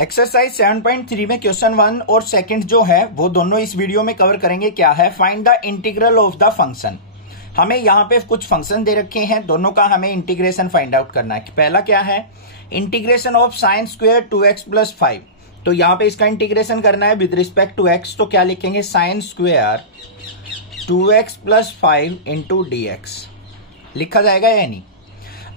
Exercise 7.3 में question 1 और second जो है वो दोनों इस वीडियो में कवर करेंगे। क्या है? Find the integral of the function. हमें यहाँ पे कुछ फंक्शन दे रखे हैं, दोनों का हमें इंटीग्रेशन फाइंड आउट करना है। पहला क्या है? Integration of sine square 2x plus 5। तो यहाँ पे इसका इंटीग्रेशन करना है विद रिस्पेक्ट टू x। तो क्या लिखेंगे? Sine square 2x plus 5 into dx लिखा जाएगा या नहीं?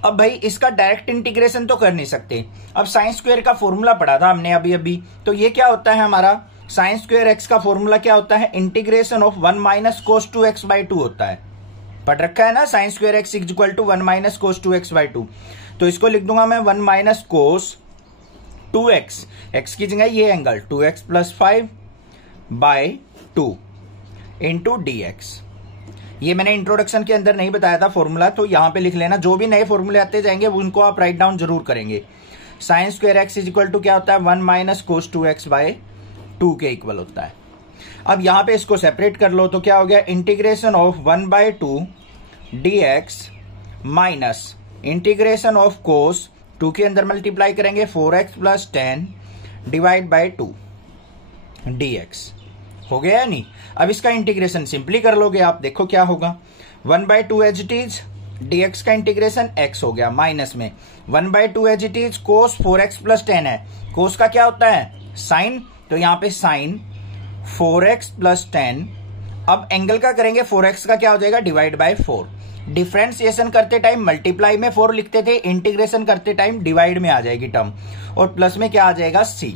अब भाई इसका डायरेक्ट इंटीग्रेशन तो कर नहीं सकते। अब साइन स्क्वायर का फॉर्मूला पढ़ा था हमने अभी। तो ये क्या होता है हमारा? साइन स्क्वायर एक्स का फॉर्मूला क्या होता है? Integration of 1 minus cos 2x by 2 होता है। पढ़ रखा है ना, sine square x is equal to 1 minus cos 2x by 2। तो इसको लिख दूंगा मैं 1 माइनस कोस 2x, एक्स की जगह ये angle 2x plus 5 by 2 into dx। ये मैंने इंट्रोडक्शन के अंदर नहीं बताया था फॉर्मूला, तो यहां पे लिख लेना। जो भी नए फॉर्मूले आते जाएंगे उनको आप राइट डाउन जरूर करेंगे। Sine square x is equal to क्या होता है? 1 माइनस कोस 2x बाय 2 के इक्वल होता है। अब यहां पे इसको सेपरेट कर लो तो क्या हो गया? Integration of 1 by 2 dx minus integration of cos 2 के अंदर मल्टीप्लाई करेंगे 4x plus 10 divide by 2 dx। हो गया या नहीं? अब इसका इंटीग्रेशन सिंपली कर लोगे आप, देखो क्या होगा। 1 by 2 as it is, dx का इंटीग्रेशन x हो गया माइनस में 1 by 2 as it is cos 4x plus 10 है। कोस का क्या होता है? साइन। तो यहां पे साइन 4x प्लस 10। अब एंगल का करेंगे 4x का क्या हो जाएगा? Divide by 4। डिफ्रेंसिएशन करते टाइम मल्टीप्लाई में 4 लिखते थे, इंटीग्रेशन करते टाइम डिवाइड में आ जाएगी टर्म, और प्लस में क्या आ जाएगा? c।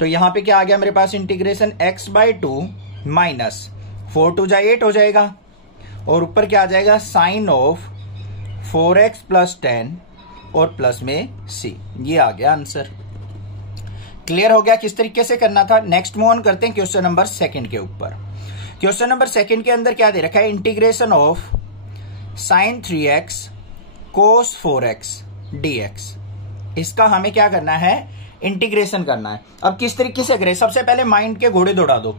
तो यहां पे क्या आ गया मेरे पास? Integration x by 2 minus 4 to जा 8 हो जाएगा, और ऊपर क्या आ जाएगा? साइन ऑफ 4x प्लस 10 और प्लस में c। ये आ गया आंसर। क्लियर हो गया किस तरीके से करना था? नेक्स्ट मूव ऑन करते हैं क्वेश्चन नंबर सेकंड के ऊपर। क्वेश्चन नंबर सेकंड के अंदर क्या दे रखा है? Integration of sign 3x cos 4x dx। इसका हमें क्या करना है? इंटीग्रेशन करना है। अब किस तरीके से करें? सबसे पहले माइंड के घोड़े दौड़ा दो।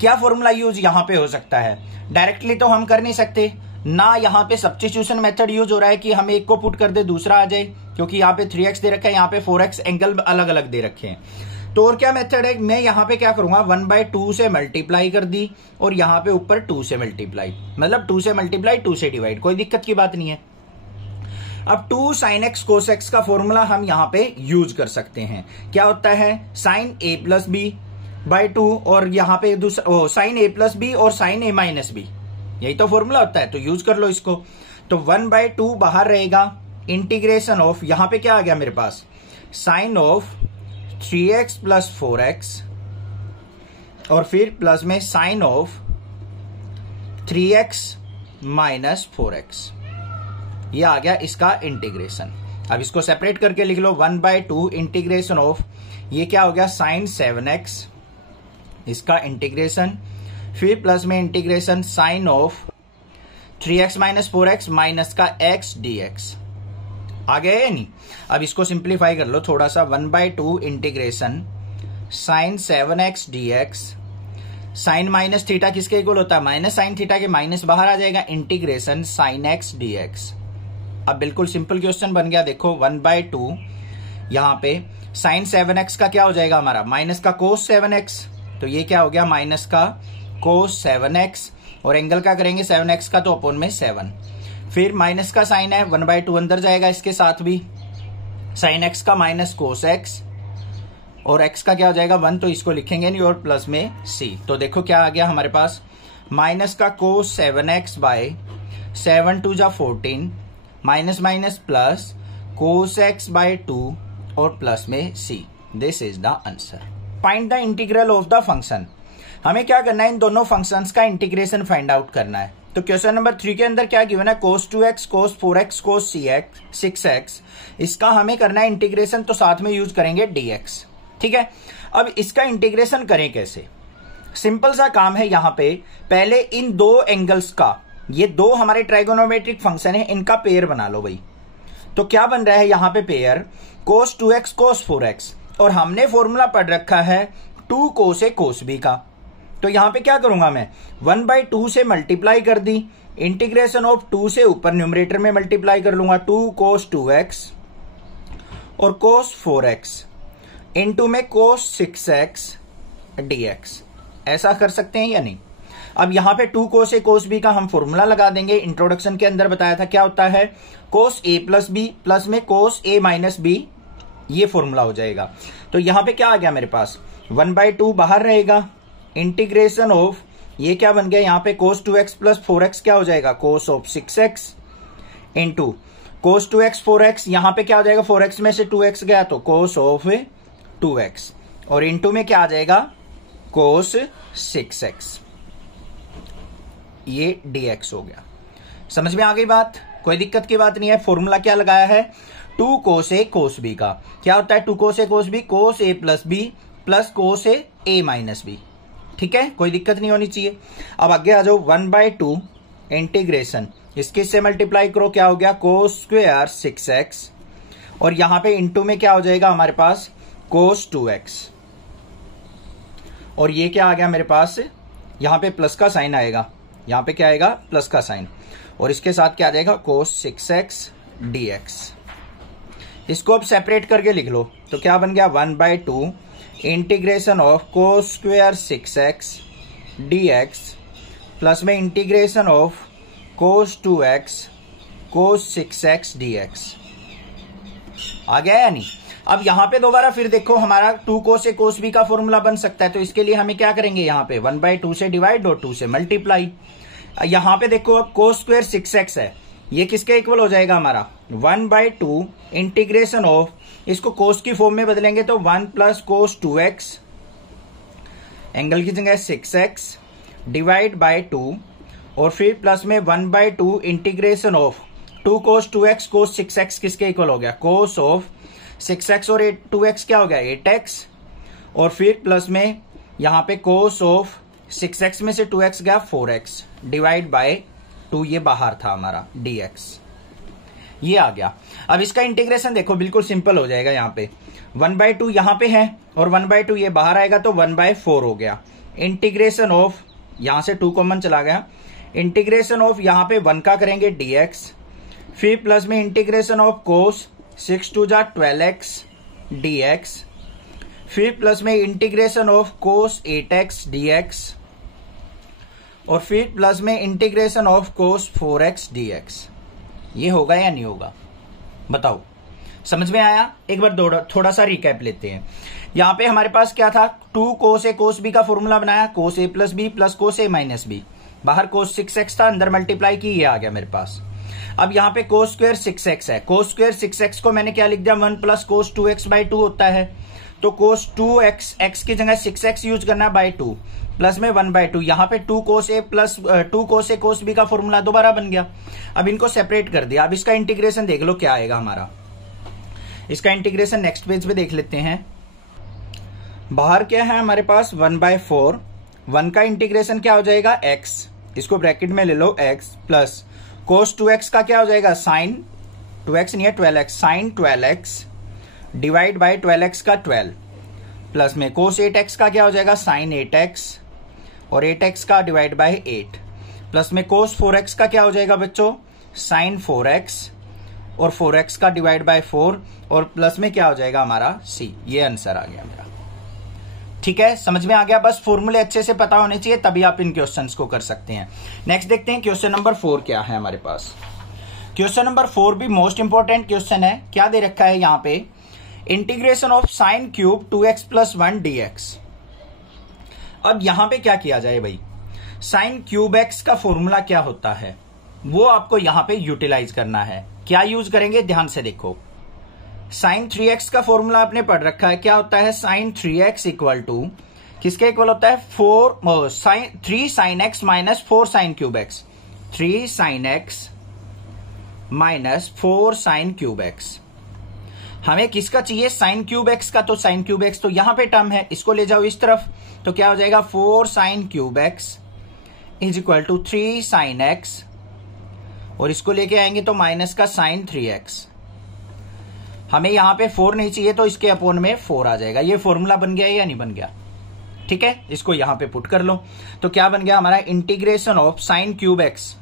क्या फॉर्मूला यूज यहां पे हो सकता है? डायरेक्टली तो हम कर नहीं सकते ना, यहां पे सब्स्टिट्यूशन मेथड यूज हो रहा है कि हम एक को पुट कर दे दूसरा आ जाए, क्योंकि यहाँ पे 3x दे रखा है, यहाँ पे 4x, एंगल अलग अलग दे रखे हैं। तो और क्या मेथड है? मैं यहाँ पे क्या करूंगा? 1 बाई 2 से मल्टीप्लाई कर दी, और यहाँ पे ऊपर 2 से मल्टीप्लाई, मतलब 2 से मल्टीप्लाई 2 से डिवाइड, कोई दिक्कत की बात नहीं है। अब 2 साइन एक्स कोस एक्स का फॉर्मूला हम यहाँ पे यूज कर सकते हैं। क्या होता है? Sine A plus B by 2, और यहाँ पे दूसरा साइन ए प्लस बी और साइन ए माइनस बी, यही तो फॉर्मूला होता है, तो यूज कर लो इसको। तो 1 बाई 2 बाहर रहेगा, इंटीग्रेशन ऑफ यहाँ पे क्या आ गया मेरे पास? Sine of 3x plus 4x, और फिर प्लस में sign of 3x minus 4x। ये आ गया इसका इंटीग्रेशन। अब इसको सेपरेट करके लिख लो। 1 बाई 2 इंटीग्रेशन ऑफ, ये क्या हो गया? साइन 7x, इसका इंटीग्रेशन, फिर प्लस में integration sine of 3x minus 4x minus का x dx। आ गया या नहीं? अब इसको सिंप्लीफाई कर लो थोड़ा सा। 1 by 2 integration sine 7x dx, sine minus theta किसके इक्वल होता है? माइनस साइन थीटा के, माइनस बाहर आ जाएगा, इंटीग्रेशन साइन x dx। अब बिल्कुल सिंपल क्वेश्चन बन गया। देखो 1 बाई 2 यहां पे साइन 7x का क्या हो जाएगा हमारा? माइनस का कोस 7x, तो ये क्या हो गया? माइनस का कोस 7x, और एंगल का करेंगे 7x का, तो अपॉन में 7। फिर माइनस का साइन है, 1 बाई 2 अंदर जाएगा इसके साथ भी, साइन x का माइनस कोस x, और x का क्या हो जाएगा? 1, तो इसको लिखेंगे नहीं, और प्लस में c। तो देखो क्या आ गया हमारे पास? माइनस का कोस 7x बाय 7 टू जा 14, minus minus plus cos x by 2, और प्लस में c। This is the answer. Find the integral of the function. हमें क्या करना है? इन दोनों फंक्शंस का इंटीग्रेशन फाइंड आउट करना है। तो क्वेश्चन नंबर 3 के अंदर क्या गिवन है? कोस 2x, कोस 4x, कोस 6x। इसका हमें करना है इंटीग्रेशन, तो साथ में यूज करेंगे dx। ठीक है। अब इसका इंटीग्रेशन करें कैसे? सिंपल सा काम है। यहां पे पहले इन दो एंगल्स का, ये दो हमारे ट्राइगोनोमेट्रिक फंक्शन है, इनका पेयर बना लो भाई। तो क्या बन रहा है यहां पे? पेयर कोस 2x कोस 4x, और हमने फॉर्मूला पढ़ रखा है 2 कोस ए कोस बी का। तो यहां पे क्या करूंगा मैं? 1 बाई 2 से मल्टीप्लाई कर दी, इंटीग्रेशन ऑफ 2 से ऊपर न्यूमरेटर में मल्टीप्लाई कर लूंगा 2 कोस 2x और कोस 4x इनटू में कोस 6x dx, ऐसा कर सकते हैं या नहीं। अब यहां पे 2 कोस ए कोस बी का हम फॉर्मूला लगा देंगे। इंट्रोडक्शन के अंदर बताया था क्या होता है, कोस ए प्लस बी प्लस में कोस ए माइनस बी, ये फॉर्मूला हो जाएगा। तो यहां पे क्या आ गया मेरे पास, 1/2 बाहर रहेगा, इंटीग्रेशन ऑफ ये क्या बन गया यहाँ पे cos 2x प्लस 4x क्या हो जाएगा, cos of 6x into cos 2x 4x, यहां पे क्या हो जाएगा, 4x में से 2x गया तो cos ऑफ 2x, और इंटू में क्या आ जाएगा, cos 6x, ये dx हो गया। समझ में आ गई बात, कोई दिक्कत की बात नहीं है। फॉर्मूला क्या लगाया है, 2 cos a cos b का क्या होता है, 2 cos a cos b cos a plus b plus cos a minus b, ठीक है, कोई दिक्कत नहीं होनी चाहिए। अब आगे आ जाओ, 1/2 इंटीग्रेशन, इसके से मल्टीप्लाई करो, क्या हो गया, cos स्क्वायर 6x, और यहां पे इंटू में क्या हो जाएगा हमारे पास, cos 2x, और ये क्या आ गया मेरे पास, यहां पे प्लस का साइन आएगा, यहां पे क्या आएगा, प्लस का साइन, और इसके साथ क्या आ जाएगा, cos 6x dx। इसको अब सेपरेट करके लिख लो, तो क्या बन गया, 1/2 integration of cos square 6x dx plus में integration of cos 2x cos 6x dx। आ गया या नहीं। अब यहां पे दोबारा फिर देखो, हमारा 2 cos a cos b का फॉर्मूला बन सकता है, तो इसके लिए हमें क्या करेंगे, यहां पे 1/2 से डिवाइड और 2 से मल्टीप्लाई। यहां पे देखो अब cos स्क्वायर 6x है, ये किसके इक्वल हो जाएगा हमारा, 1/2 इंटीग्रेशन ऑफ, इसको cos की फॉर्म में बदलेंगे तो 1 प्लस cos 2x, एंगल की जगह 6x डिवाइड बाय 2, और फिर प्लस में 1/2 integration of 2 cos 2x cos 6x किसके इक्वल हो गया, cos ऑफ 6x, और 2x क्या हो गया, 8x, और फिर प्लस में यहां पे cos ऑफ 6x में से 2x गया 4x डिवाइड बाय 2, ये बाहर था हमारा dx, ये आ गया। अब इसका इंटीग्रेशन देखो बिल्कुल सिंपल हो जाएगा, यहाँ पे 1/2 यहां पे है और 1/2 ये बाहर आएगा तो 1/4 हो गया। इंटीग्रेशन ऑफ, यहां से 2 कॉमन चला गया, इंटीग्रेशन ऑफ यहां पे 1 का करेंगे dx, फिर प्लस में इंटीग्रेशन ऑफ cos 6 2 जा 12x dx, फिर प्लस में integration of cos 8x dx, और फिर प्लस में integration of cos 4x dx। ये होगा या नहीं होगा, बताओ, समझ में आया। एक बार थोड़ा सा रिकैप लेते हैं। यहां पे हमारे पास क्या था, 2 cos a cos b का फॉर्मूला बनाया, cos a plus b plus cos a minus b, बाहर cos 6x था, अंदर मल्टीप्लाई की, ये आ गया मेरे पास। अब यहाँ पे cos स्क्वायर 6x है, cos स्क्वायर 6x को मैंने क्या लिख दिया, 1 प्लस cos 2x/2 होता है, तो cos 2x, x की जगह 6x यूज करना बाय 2, प्लस में 1/2, यहाँ पे 2 cos a plus 2 cos a cos b का फॉर्मूला दोबारा बन गया। अब इनको सेपरेट कर दिया। अब इसका इंटीग्रेशन देख लो क्या आएगा हमारा, इसका इंटीग्रेशन नेक्स्ट पेज पे देख लेते हैं। बाहर क्या है हमारे पास, 1/4, 1 का इंटीग्रेशन क्या हो जाएगा, x, इसको ब्रैकेट में ले लो, x प्लस cos 2x का क्या हो जाएगा, साइन 2x नहीं है 12x, sign 12x divide by 12x का 12, प्लस में cos 8x का क्या हो जाएगा, साइन 8x, और 8x का डिवाइड बाय 8, प्लस में cos 4x का क्या हो जाएगा बच्चों, साइन 4x, और 4x का डिवाइड बाय 4, और प्लस में क्या हो जाएगा हमारा c। ये आंसर आ गया मेरा, ठीक है, समझ में आ गया। बस फॉर्मूले अच्छे से पता होने चाहिए, तभी आप इन क्वेश्चंस को कर सकते हैं। नेक्स्ट देखते हैं क्वेश्चन नंबर 4 क्या है हमारे पास। क्वेश्चन नंबर 4 भी मोस्ट इंपॉर्टेंट क्वेश्चन है। क्या दे रखा है यहाँ पे, integration of sine cube 2x plus 1 dx। अब यहां पे क्या किया जाए भाई, साइन क्यूब x का फॉर्मूला क्या होता है वो आपको यहां पे यूटिलाइज करना है। क्या यूज करेंगे, ध्यान से देखो। साइन 3x का फॉर्मूला आपने पढ़ रखा है, क्या होता है, साइन 3x इक्वल टू किसके इक्वल होता है, 3 sine x minus 4 sine cube x, 3 sine x minus 4 sine cube x। हमें किसका चाहिए, साइन क्यूब x का, तो साइन क्यूब x तो यहां पे टर्म है, इसको ले जाओ इस तरफ, तो क्या हो जाएगा 4 sine cube x is equal to 3 sine x, और इसको लेके आएंगे तो माइनस का साइन 3x। हमें यहां पे 4 नहीं चाहिए, तो इसके अपोन में 4 आ जाएगा। ये फॉर्मूला बन गया या नहीं बन गया, ठीक है, इसको यहां पे पुट कर लो। तो क्या बन गया हमारा, integration of sign cube x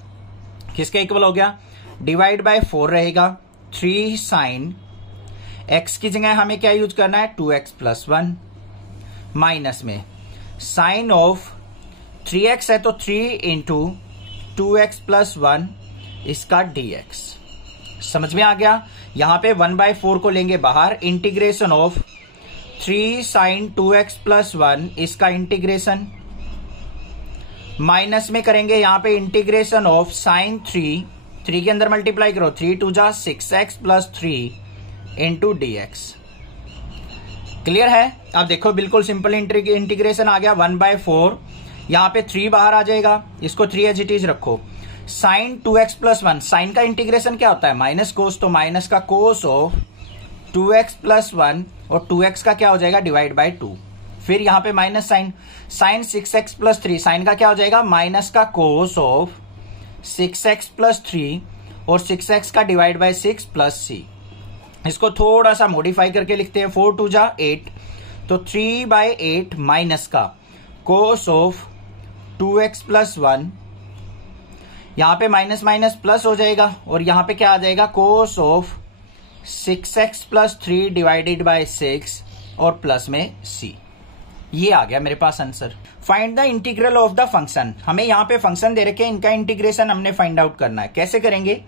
किसके इक्वल हो गया, डिवाइड बाय 4 रहेगा, 3 साइन x की जगह हमें क्या यूज करना है 2x प्लस 1 माइनस में साइन ऑफ 3x है तो 3 इंटू 2x प्लस 1 इसका dx। समझ में आ गया। यहां पे 1/4 को लेंगे बाहर, integration of 3 sign 2x plus 1 इसका इंटीग्रेशन माइनस में करेंगे यहां पे इंटीग्रेशन ऑफ साइन 3 के अंदर मल्टीप्लाई करो 3 2 जा 6x plus 3 into dx। Clear है। अब देखो बिल्कुल सिंपल इंटीग्रेशन आ गया 1/4, यहां पे 3 बाहर आ जाएगा, इसको 3 एज इट इज रखो। साइन 2x प्लस 1, साइन का इंटीग्रेशन क्या होता है माइनस कोस, तो माइनस का कोस ऑफ 2x प्लस 1 और 2x का क्या हो जाएगा डिवाइड बाय 2। फिर यहां पे minus sine, sine 6x plus 3, sine का क्या हो जाएगा माइनस का कोस ऑफ 6x प्लस 3 और 6x का डिवाइड बाय 6 प्लस c। इसको थोड़ा सा मॉडिफाई करके लिखते हैं 4 2 जा 8, तो 3/8 माइनस का कोस ऑफ 2x प्लस 1, यहां पे माइनस माइनस प्लस हो जाएगा और यहां पे क्या आ जाएगा cos of 6x plus 3 divided by 6 और प्लस में c। ये आ गया मेरे पास answer. Find the integral of the function. हमें यहां पे फंक्शन दे रखे हैं, इनका इंटीग्रेशन हमने फाइंड आउट करना है। कैसे करेंगे,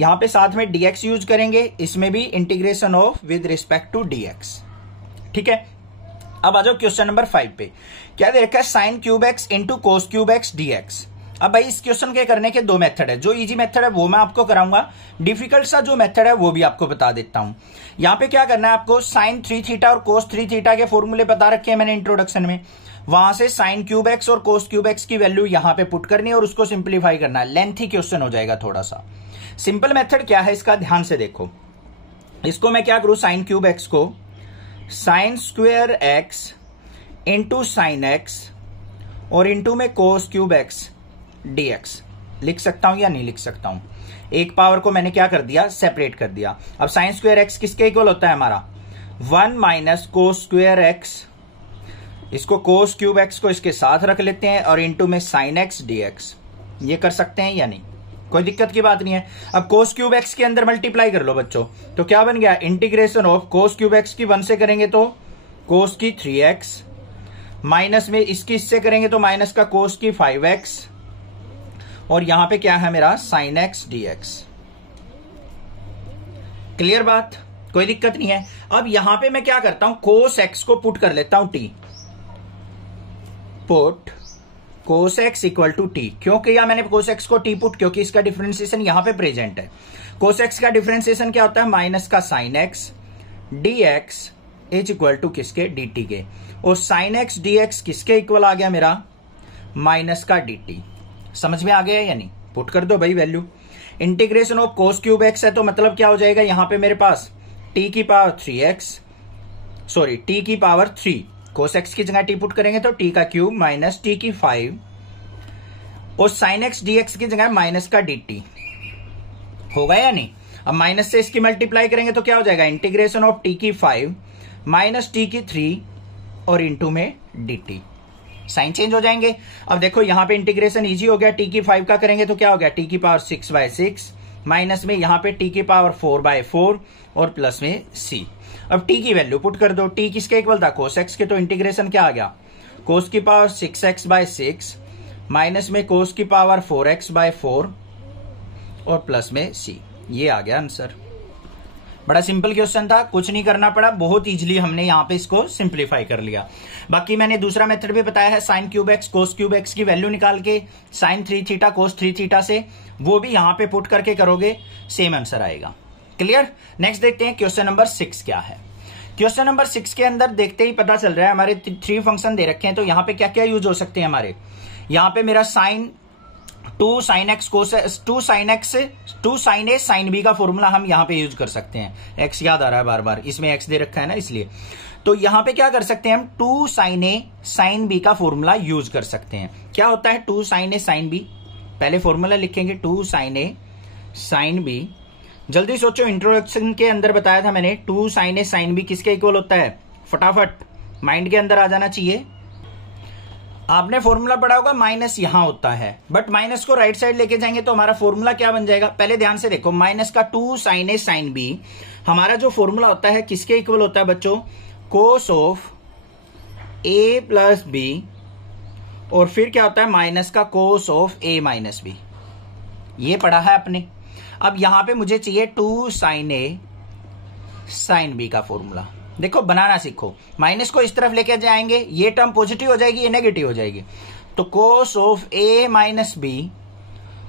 यहां पे साथ में dx यूज करेंगे, इसमें भी integration of with respect to dx। ठीक है। अब आ जाओ क्वेश्चन नंबर 5 पे। क्या दे रखा है साइन क्यूब एक्स इंटू कोस क्यूब एक्स dx। अब भाई इस क्वेश्चन के करने के 2 मेथड है, जो इजी मेथड है वो मैं आपको कराऊंगा, डिफिकल्ट सा जो मेथड है वो भी आपको बता देता हूं। यहां पे क्या करना है आपको, साइन 3 थीटा और कोस 3 थीटा के फॉर्मूले बता रखे हैं मैंने इंट्रोडक्शन में, वहां से साइन क्यूब एक्स और कोस क्यूब एक्स की वैल्यू यहां पे पुट करनी है और उसको सिंप्लीफाई करना है। लेंथी क्वेश्चन हो जाएगा थोड़ा सा। सिंपल मेथड क्या है इसका, ध्यान से देखो। इसको मैं क्या करूं, साइन क्यूब एक्स को sine square x into sine x और इंटू में कोस क्यूब एक्स dx लिख सकता हूं या नहीं लिख सकता हूं। एक पावर को मैंने क्या कर दिया, सेपरेट कर दिया। अब साइन स्क्वायर एक्स किसके इक्वल होता है हमारा 1 माइनस कोस स्क्वायर एक्स, इसको कोस क्यूब एक्स को इसके साथ रख लेते हैं और इंटू में साइन एक्स dx। ये कर सकते हैं या नहीं, कोई दिक्कत की बात नहीं है। अब कोस क्यूब एक्स के अंदर मल्टीप्लाई कर लो बच्चों, तो क्या बन गया integration of cos cube x की 1 से करेंगे तो कोस की 3x माइनस में इसकी इससे करेंगे तो माइनस का कोस की 5x और यहां पे क्या है मेरा साइन एक्स dx। क्लियर बात, कोई दिक्कत नहीं है। अब यहां पे मैं क्या करता हूं, कोस एक्स को पुट कर लेता हूं t, put cos x equal to t. क्यों किया मैंने कोस एक्स को टी पुट, क्योंकि इसका डिफरेंशिएशन यहां पे प्रेजेंट है। कोस एक्स का डिफरेंशिएशन क्या होता है माइनस का sine x dx is equal to किसके dt के, और साइन एक्स dx किसके इक्वल आ गया मेरा माइनस का dt। समझ में आ गया या नहीं, पुट कर दो भाई value. Integration of cos cube x है तो मतलब क्या हो जाएगा, यहां पे मेरे पास t की पावर 3x, सॉरी t की पावर 3, कोस एक्स की जगह t पुट करेंगे तो t का क्यूब माइनस t की 5 और साइन एक्स dx की जगह माइनस का dt। होगा या नहीं। अब माइनस से इसकी मल्टीप्लाई करेंगे तो क्या हो जाएगा इंटीग्रेशन ऑफ t की 5 माइनस t की 3 और इंटू में dt। साइन चेंज हो जाएंगे। अब देखो यहां पे इंटीग्रेशन इजी हो गया, t की 5 का करेंगे तो क्या हो गया t की पावर 6/6 माइनस में यहां पे t की पावर 4/4 और प्लस में c। अब t की वैल्यू पुट कर दो, t किसके इक्वल था कोस एक्स के, तो इंटीग्रेशन क्या आ गया कोस की पावर 6x/6 माइनस में कोस की पावर 4x/4 और प्लस में c। ये आ गया आंसर। बड़ा सिंपल क्वेश्चन था, कुछ नहीं करना पड़ा, बहुत इजीली हमने यहां पे इसको सिंप्लीफाई कर लिया। बाकी मैंने दूसरा मेथड भी बताया है, sine cube x cos cube x की वैल्यू निकाल के साइन 3 थीटा कोस 3 थीटा से, वो भी यहां पे पुट करके करोगे सेम आंसर आएगा। क्लियर। नेक्स्ट देखते हैं क्वेश्चन नंबर 6 क्या है। क्वेश्चन नंबर 6 के अंदर देखते ही पता चल रहा है हमारे 3 फंक्शन दे रखे हैं, तो यहां पे क्या क्या यूज हो सकते हैं हमारे। यहां पे मेरा sine 2 sin x cos 2 sin a sin b का फॉर्मूला हम यहां पे यूज कर सकते हैं। x याद आ रहा है बार बार, इसमें x दे रखा है ना इसलिए। तो यहां पे क्या कर सकते हैं हम 2 sin a sin b का फॉर्मूला यूज कर सकते हैं। क्या होता है 2 sin a sin b, पहले फॉर्मूला लिखेंगे 2 sin a sin b। जल्दी सोचो, इंट्रोडक्शन के अंदर बताया था मैंने 2 sin a sin b किसके इक्वल होता है, फटाफट माइंड के अंदर आ जाना चाहिए। आपने फॉर्मूला पढ़ा होगा माइनस यहां होता है, बट माइनस को राइट साइड लेके जाएंगे तो हमारा फॉर्मूला क्या बन जाएगा, पहले ध्यान से देखो, माइनस का 2 sin a sin b, हमारा जो फॉर्मूला होता है किसके इक्वल होता है बच्चों, cos of a plus B, और फिर क्या होता है माइनस का cos of a minus B, ये पढ़ा है आपने। अब यहां पे मुझे चाहिए 2 sin a sin b का फॉर्मूला। देखो बनाना सीखो, माइनस को इस तरफ लेके जाएंगे, ये टर्म पॉजिटिव हो जाएगी, ये नेगेटिव हो जाएगी, तो cos of a minus B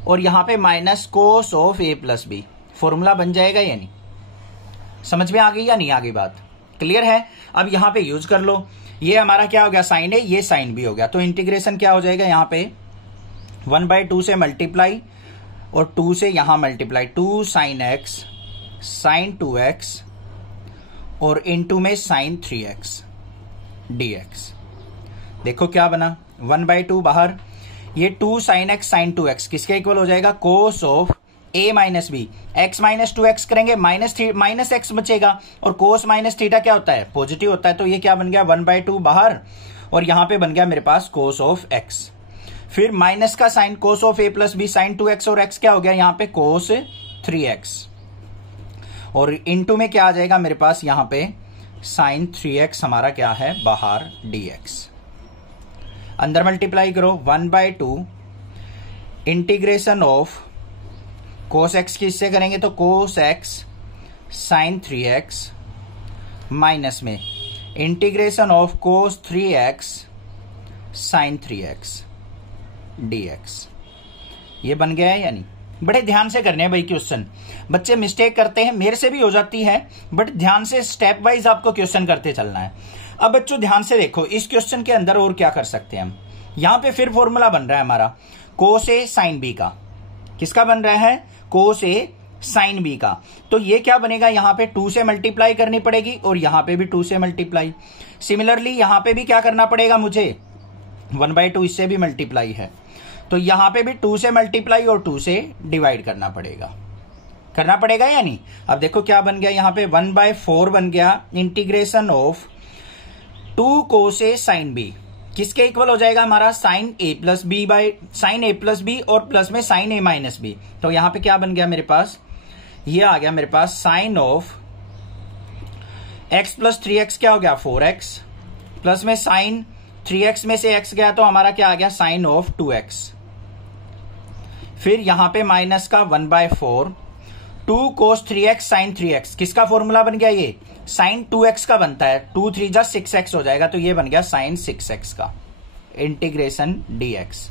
और यहां पे minus cos of a plus B, formula बन जाएगा या नहीं, समझ में आ गई या नहीं आ गई बात, क्लियर है। अब यहां पे यूज कर लो, ये हमारा क्या हो गया साइन ए, ये साइन बी हो गया, तो इंटीग्रेशन क्या हो जाएगा, यहां पे 1/2 से मल्टीप्लाई और 2 से यहां multiply, 2 sin x sin 2x और इनटू में sin 3x dx। देखो क्या बना, 1/2 बाहर, ये 2 sin x sin 2x किसके इक्वल हो जाएगा, cos of a minus B, x minus 2x करेंगे माइनस x बचेगा, और कोस माइनस थीटा क्या होता है, पॉजिटिव होता है, तो ये क्या बन गया 1/2 बाहर, और यहां पे बन गया मेरे पास कोस ऑफ x, फिर माइनस का sine cos of a plus B sin 2x, और x क्या हो गया यहां पे कोस 3x, और इनटू में क्या आ जाएगा मेरे पास यहां पे sin 3x हमारा क्या है बाहर dx, अंदर मल्टीप्लाई करो 1/2 इंटीग्रेशन ऑफ कोस x किससे करेंगे, तो कोस x sin 3x माइनस में integration of cos 3x sin 3x dx, ये बन गया है या नहीं। बड़े ध्यान से करने हैं भाई क्वेश्चन, बच्चे मिस्टेक करते हैं, मेरे से भी हो जाती है, बट ध्यान से स्टेप वाइज आपको क्वेश्चन करते चलना है। अब बच्चों ध्यान से देखो, इस क्वेश्चन के अंदर और क्या कर सकते हैं हम, यहां पे फिर फॉर्मूला बन रहा है हमारा कोस ए साइन बी का, किसका बन रहा है, कोस ए साइन बी का, तो ये क्या बनेगा, यहां पे 2 से मल्टीप्लाई करनी पड़ेगी और यहां पे भी 2 से मल्टीप्लाई, सिमिलरली यहां पे भी क्या करना पड़ेगा मुझे, 1/2 इससे भी मल्टीप्लाई है, तो यहां पे भी 2 से मल्टीप्लाई और 2 से डिवाइड करना पड़ेगा या नहीं। अब देखो क्या बन गया, यहां पे 1/4 बन गया integration of 2 cos A sine B, किसके इक्वल हो जाएगा हमारा साइन ए प्लस बी और प्लस में साइन ए माइनस बी, तो यहां पे क्या बन गया मेरे पास, ये आ गया मेरे पास sine of x plus 3x क्या हो गया 4x, प्लस में साइन 3x में से x गया तो हमारा क्या आ गया साइन ऑफ 2x, फिर यहां पे माइनस का 1/4 2 cos 3x sin 3x, किसका फॉर्मूला बन गया, ये sin 2x का बनता है, 2 3 जा 6x हो जाएगा, तो ये बन गया sin 6x का इंटीग्रेशन dx।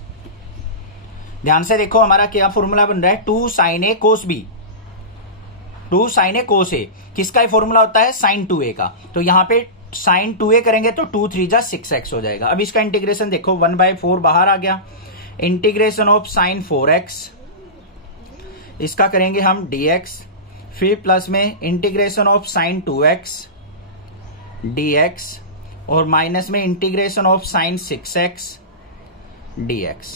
ध्यान से देखो हमारा क्या फॉर्मूला बन रहा है, 2 sin a cos b, 2 sin a cos a, किसका फॉर्मूला होता है sin 2a का, तो यहां पे sin 2a करेंगे तो 2 3 जा 6x हो जाएगा। अब इसका इंटीग्रेशन देखो 1/4 बाहर आ गया, इंटीग्रेशन ऑफ sin 4x, इसका करेंगे हम dx, फिर प्लस में integration of sin 2x dx और माइनस में integration of sin 6x dx।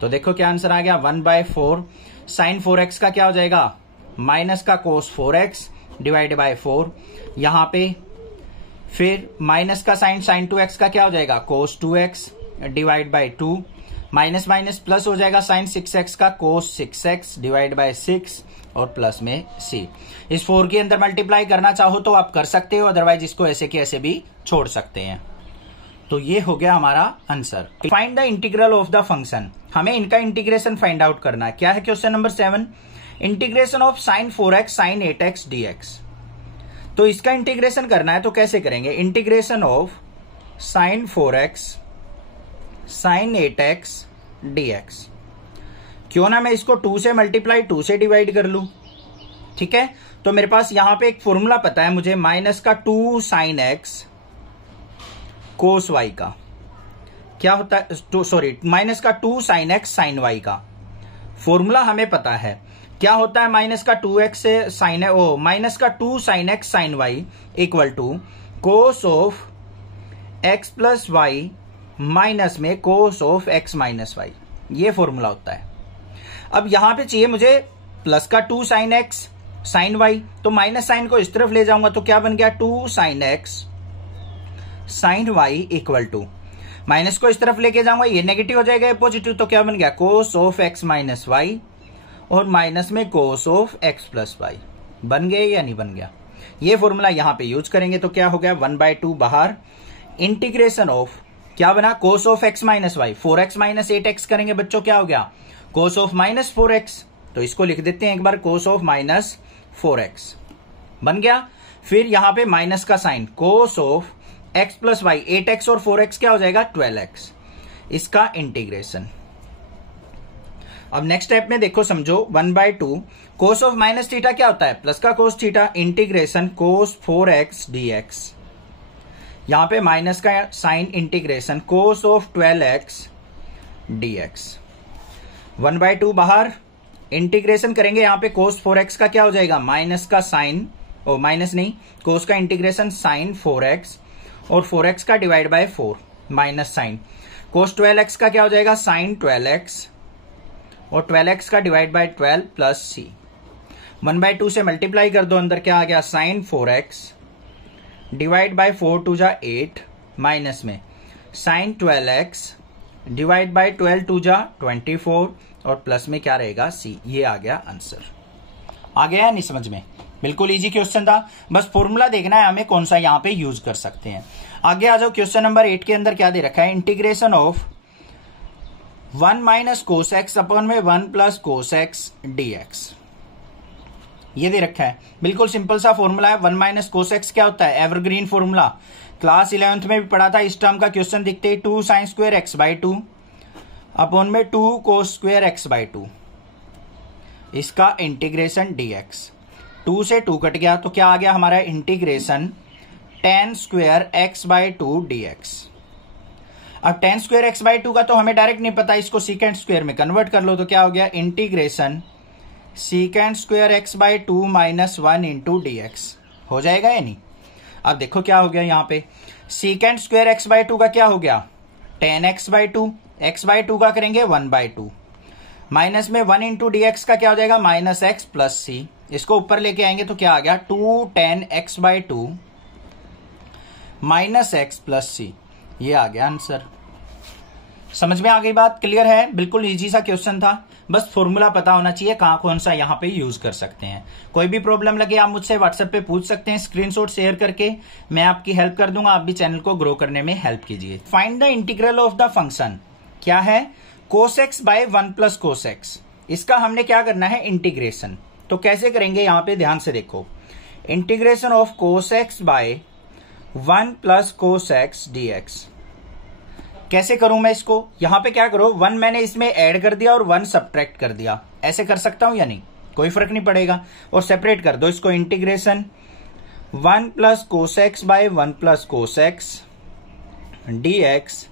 तो देखो क्या आंसर आ गया 1/4 sin 4x का क्या हो जाएगा माइनस का cos 4x डिवाइड बाय 4, यहां पे फिर माइनस का sin 2x का क्या हो जाएगा cos 2x divide by 2, minus minus plus हो जाएगा sin 6x का cos 6x डिवाइड बाय 6 और प्लस में c। इस 4 के अंदर मल्टीप्लाई करना चाहो तो आप कर सकते हो, अदरवाइज इसको ऐसे के ऐसे भी छोड़ सकते हैं। तो ये हो गया हमारा answer. Find the integral of the function, हमें इनका इंटीग्रेशन फाइंड आउट करना है। क्या है question number 7, integration of sin 4x sin 8x dx। तो इसका इंटीग्रेशन करना है तो कैसे करेंगे, integration of sin 4x sin 8x dx, क्यों ना मैं इसको 2 से मल्टीप्लाई 2 से डिवाइड कर लूं, ठीक है। तो मेरे पास यहां पे एक फॉर्मूला पता है मुझे, माइनस का 2 sin x cos y का क्या होता है, सॉरी माइनस का 2 sin x sin y का फॉर्मूला हमें पता है, क्या होता है माइनस का 2x से साइन माइनस का 2 sin x sin y equal to cos of x plus y minus में cos of x minus y, ये फॉर्मूला होता है। अब यहां पे चाहिए मुझे प्लस का 2 sin x sin y, तो माइनस साइन को इस तरफ ले जाऊंगा तो क्या बन गया 2 sin x sin y equal to minus को इस तरफ लेके जाऊंगा, ये नेगेटिव हो जाएगा, ये पॉजिटिव, तो क्या बन गया cos of x minus y, और माइनस में cos of x plus y. बन गए या नहीं बन गया? ये फॉर्मूला यहां पे यूज करेंगे तो क्या हो गया 1/2 बाहर, इंटीग्रेशन ऑफ क्या बना cos of x minus y, 4x minus 8x करेंगे बच्चों, क्या हो गया कोस ऑफ माइनस 4x, तो इसको लिख देते हैं एक बार कोस ऑफ माइनस 4x बन गया। फिर यहां पे माइनस का sine, cos of x plus y, 8x और 4x क्या हो जाएगा 12x, इसका इंटीग्रेशन। अब नेक्स्ट स्टेप में देखो समझो 1/2 कोस ऑफ माइनस थीटा क्या होता है प्लस का cos theta, integration cos 4x dx, यहां पे माइनस का sine, integration cos of 12x dx। 1/2 बाहर, इंटीग्रेशन करेंगे यहां पे कोस 4x का क्या हो जाएगा माइनस का साइन, ओ माइनस नहीं, कोस का इंटीग्रेशन साइन 4x, और 4x का divide by 4 minus sine, cos 12x का क्या हो जाएगा साइन 12x, और 12x का डिवाइड बाय 12 प्लस c। 1/2 से मल्टीप्लाई कर दो, अंदर क्या आ गया sign 4x divide by 4 to जा 8, माइनस में sign 12x divide by 12 to जा 24, और प्लस में क्या रहेगा c। ये आ गया आंसर। आ गया नहीं समझ में? बिल्कुल इजी क्वेश्चन था, बस फॉर्मूला देखना है हमें कौन सा यहां पे यूज कर सकते हैं। आगे आ जाओ, क्वेश्चन नंबर 8 के अंदर क्या दे रखा है, integration of 1 minus cos x upon में 1 प्लस कोस एक्स dx, ये दे रखा है। बिल्कुल सिंपल सा फॉर्मूला है। 1 माइनस कोस एक्स क्या होता है एवरग्रीन फॉर्मूला, क्लास 11th में भी पढ़ा था। इस टर्म का क्वेश्चन दिखते ही 2 sine square x by 2 upon में 2 कोस स्क्वायर एक्स बाई 2, इसका इंटीग्रेशन dx। 2 से 2 कट गया तो क्या आ गया हमारा integration tan square x by 2 dx। अब tan स्क्वायर एक्स बाई 2 का तो हमें डायरेक्ट नहीं पता, इसको सीकेंड स्क्वायर में कन्वर्ट कर लो तो क्या हो गया integration secant square x by 2 minus 1 into dx, हो जाएगा या नहीं? अब देखो क्या हो गया यहाँ पे, सीकेंड स्क्वायर एक्स बाई 2 का क्या हो गया tan x by 2, x by 2 का करेंगे 1/2, माइनस में 1 इंटू dx का क्या हो जाएगा माइनस एक्स प्लस सी, इसको ऊपर लेके आएंगे तो क्या आ गया 2 tan x by 2 minus x plus c, ये आ गया आंसर। समझ में आ गई बात? क्लियर है? बिल्कुल इजी सा क्वेश्चन था, बस फॉर्मूला पता होना चाहिए कहां कौन सा यहां पे यूज कर सकते हैं। कोई भी प्रॉब्लम लगे आप मुझसे व्हाट्सएप पे पूछ सकते हैं, स्क्रीनशॉट शेयर करके मैं आपकी हेल्प कर दूंगा। आप भी चैनल को ग्रो करने में हेल्प कीजिए। Find the integral of the function, क्या है cos x by 1 plus cos x, इसका हमने क्या करना है इंटीग्रेशन। तो कैसे करेंगे यहां पे ध्यान से देखो, integration of cos x by 1 plus cos x dx। कैसे करूं मैं इसको, यहां पे क्या करो 1 मैंने इसमें ऐड कर दिया और 1 सब्ट्रैक्ट कर दिया, ऐसे कर सकता हूं या नहीं? कोई फर्क नहीं पड़ेगा, और सेपरेट कर दो इसको, integration 1 plus cos x by 1 plus cos x dx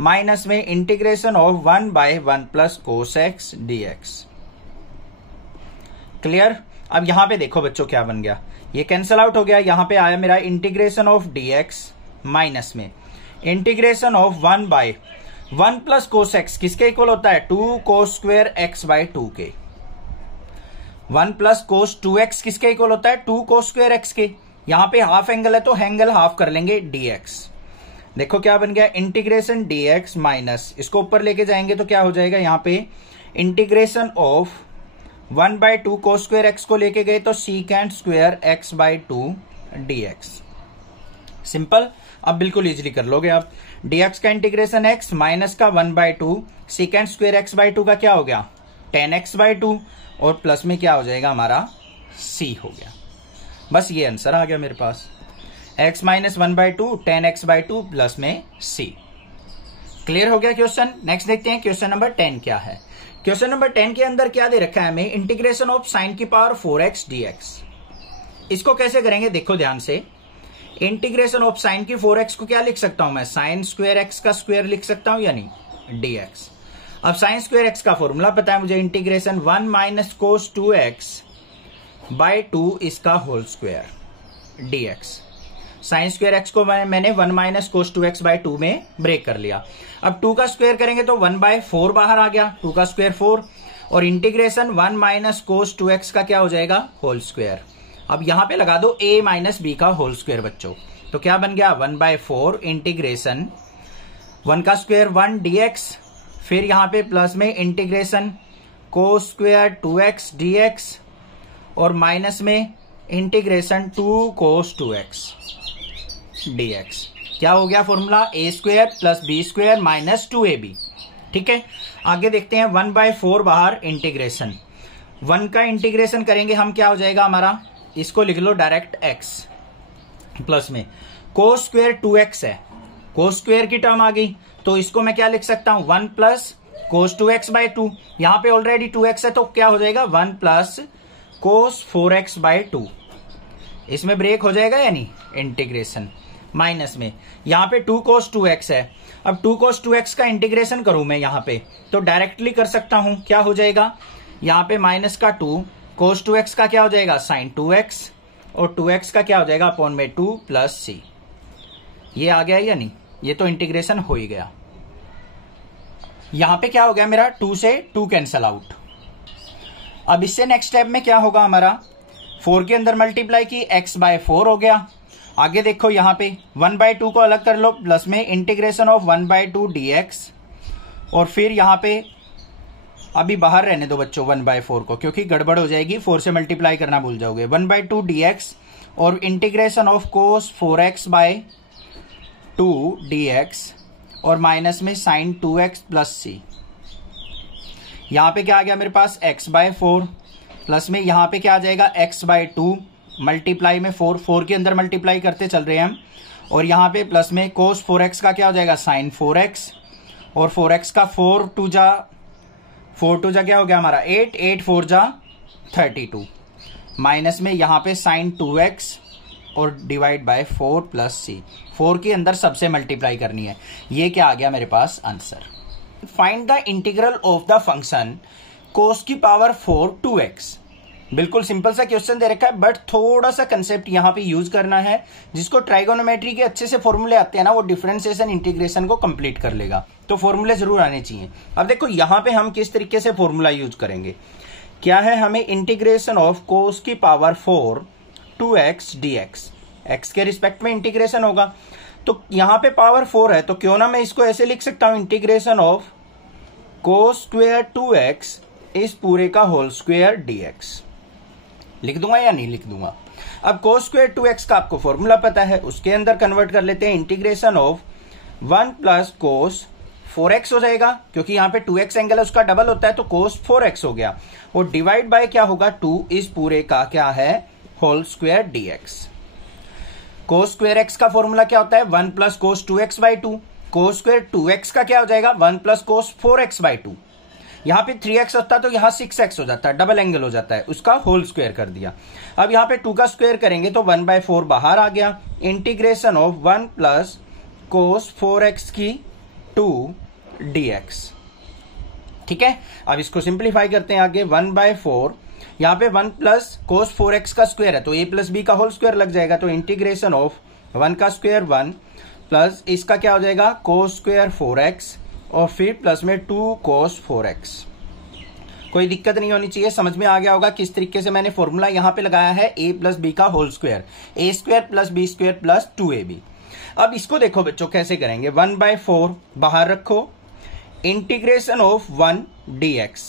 minus में integration of 1 by 1 plus cos x dx। Clear? अब यहां पे देखो बच्चों क्या बन गया, ये कैंसल आउट हो गया, यहां पे आया मेरा इंटीग्रेशन ऑफ dx माइनस में integration of 1 by 1 plus cos x किसके इक्वल होता है 2 कोस स्क्वायर एक्स बाय 2 के। 1 प्लस कोस 2x किसके इक्वल होता है 2 कोस स्क्वायर एक्स के। यहां पे हाफ एंगल है तो एंगल हाफ कर लेंगे dx। देखो क्या बन गया इंटीग्रेशन dx माइनस, इसको ऊपर लेके जाएंगे तो क्या हो जाएगा यहां पे integration of 1 by 2 cos square x को लेके गए तो secant square x by 2 dx। Simple, अब बिल्कुल इजीली कर लोगे आप। dx का इंटीग्रेशन x माइनस का 1/2 सीकेंड स्क्वायर एक्स बाय 2 का क्या हो गया tan x बाय 2, और प्लस में क्या हो जाएगा हमारा c हो गया। बस ये आंसर आ गया मेरे पास, x minus 1/2 tan x by 2 plus में c। क्लियर हो गया क्वेश्चन। नेक्स्ट देखते हैं क्वेश्चन नंबर 10 क्या है। क्वेश्चन नंबर 10 के अंदर क्या दे रखा है हमें, इंटीग्रेशन ऑफ साइन की पावर 4x dx। इसको कैसे करेंगे देखो ध्यान से, इंटीग्रेशन ऑफ साइन की 4x को क्या लिख सकता हूं मैं साइन स्क्वायर एक्स का स्क्वायर लिख सकता हूं या नहीं dx। अब साइन स्क्वायर एक्स का फॉर्मूला पता है मुझे, integration 1 minus cos 2x by 2 इसका whole square dx। Sine square x को मैंने 1 माइनस कोस 2x बाय 2 में ब्रेक कर लिया। अब 2 का स्क्वायर करेंगे तो 1 बाय 4 बाहर आ गया, 2 का स्क्वायर 4, और इंटीग्रेशन 1 माइनस कोस 2x का क्या हो जाएगा होल स्क्वायर। अब यहां पे लगा दो a माइनस बी का होल स्क्वायर बच्चों, तो क्या बन गया 1/4 इंटीग्रेशन 1 का स्क्वायर 1 dx, फिर यहां पे प्लस में integration cos square 2x dx और माइनस में इंटीग्रेशन 2 कोस 2x dx। क्या हो गया formula? a square plus b square minus 2ab। ठीक है, आगे देखते हैं 1/4 बाहर इंटीग्रेशन 1 का इंटीग्रेशन करेंगे हम, क्या हो जाएगा हमारा? इसको लिख लो डायरेक्ट x प्लस में कोस स्क्वायर 2x है, कोस स्क्वायर की टर्म आ गई तो इसको मैं क्या लिख सकता हूं? 1 प्लस कोस 2x/2। यहां पे ऑलरेडी 2x है तो क्या हो जाएगा? 1 प्लस कोस 4x/2। इसमें ब्रेक हो जाएगा यानी इंटीग्रेशन माइनस में यहां पे 2 कोस 2x है। अब 2 कोस 2x का इंटीग्रेशन करूं मैं यहां पे तो डायरेक्टली कर सकता हूं। क्या हो जाएगा? यहां पे माइनस का 2 कोस 2x का क्या हो जाएगा? साइन 2x और 2x का क्या हो जाएगा? अपॉन में 2 प्लस c। ये आ गया या नहीं? ये तो इंटीग्रेशन हो ही गया। यहां पे क्या हो गया मेरा? 2 से 2 कैंसल आउट। अब इससे नेक्स्ट स्टेप में क्या होगा हमारा? 4 के अंदर मल्टीप्लाई की x/4 हो गया। आगे देखो यहां पे 1/2 को अलग कर लो, प्लस में इंटीग्रेशन ऑफ 1/2 dx और फिर यहां पे अभी बाहर रहने दो बच्चों 1/4 को, क्योंकि गड़बड़ हो जाएगी, 4 से मल्टीप्लाई करना भूल जाओगे। 1/2 dx और integration of cos 4x/2 dx और माइनस में साइन 2x प्लस c। यहां पे क्या आ गया मेरे पास? x/4 प्लस में यहां पे क्या आ जाएगा? x/2 मल्टीप्लाई में 4 के अंदर मल्टीप्लाई करते चल रहे हैं हम, और यहां पे प्लस में कोस 4x का क्या हो जाएगा? साइन 4x और 4x का 4 टू जा क्या हो गया हमारा? 8, 8 4 जा 32 माइनस में यहां पे साइन 2x और डिवाइड बाय 4 प्लस c। 4 के अंदर सबसे मल्टीप्लाई करनी है। ये क्या आ गया मेरे पास? Answer. Find the integral of the function cos की पावर 4 2x। बिल्कुल सिंपल सा क्वेश्चन दे रखा है, बट थोड़ा सा कंसेप्ट यहां पे यूज करना है। जिसको ट्राइगोनोमेट्री के अच्छे से फॉर्मूले आते हैं ना, वो डिफरेंशिएशन इंटीग्रेशन को कंप्लीट कर लेगा। तो फॉर्मूले जरूर आने चाहिए। अब देखो यहां पे हम किस तरीके से फॉर्मूला यूज करेंगे। क्या है? हमें इंटीग्रेशन ऑफ कोस की पावर 4 2x dx, x के रिस्पेक्ट में इंटीग्रेशन होगा। तो यहां पे पावर 4 है तो क्यों ना मैं इसको ऐसे लिख सकता हूं, integration of cos square 2x इस पूरे का होल स्क्वायर dx। लिख दूंगा या नहीं लिख दूंगा? अब कोस स्क्वायर 2x का आपको फॉर्मूला पता है, उसके अंदर कन्वर्ट कर लेते हैं। Integration of 1 plus cos 4x हो जाएगा, क्योंकि यहां पे 2x एंगल है उसका डबल होता है तो कोस 4x हो गया, और डिवाइड बाय क्या होगा? 2 इस पूरे का क्या है? Whole square dx। Cos square x का फॉर्मूला क्या होता है? 1 प्लस कोस 2x/2। कोस स्क्वायर 2x का क्या हो जाएगा? 1 प्लस कोस 4x/2। यहां पे 3x होता तो यहां 6x हो जाता है, डबल एंगल हो जाता है, उसका होल स्क्वायर कर दिया। अब यहां पे 2 का स्क्वायर करेंगे तो 1/4 बाहर आ गया। Integration of 1 plus cos 4x की 2 dx। ठीक है, अब इसको सिंप्लीफाई करते हैं आगे। 1/4 यहां पे 1 प्लस कोस 4x का स्क्वायर है तो a प्लस b का होल स्क्वायर लग जाएगा, तो इंटीग्रेशन ऑफ 1 का स्क्वायर 1 प्लस इसका क्या हो जाएगा? कोस स्क्वायर 4x और फिर प्लस में 2 कोस 4x। कोई दिक्कत नहीं होनी चाहिए, समझ में आ गया होगा किस तरीके से मैंने फॉर्मूला यहां पे लगाया है। a प्लस बी का whole square, a square plus B square plus 2ab। अब इसको देखो बच्चों कैसे करेंगे। 1/4 बाहर रखो, इंटीग्रेशन ऑफ 1 dx,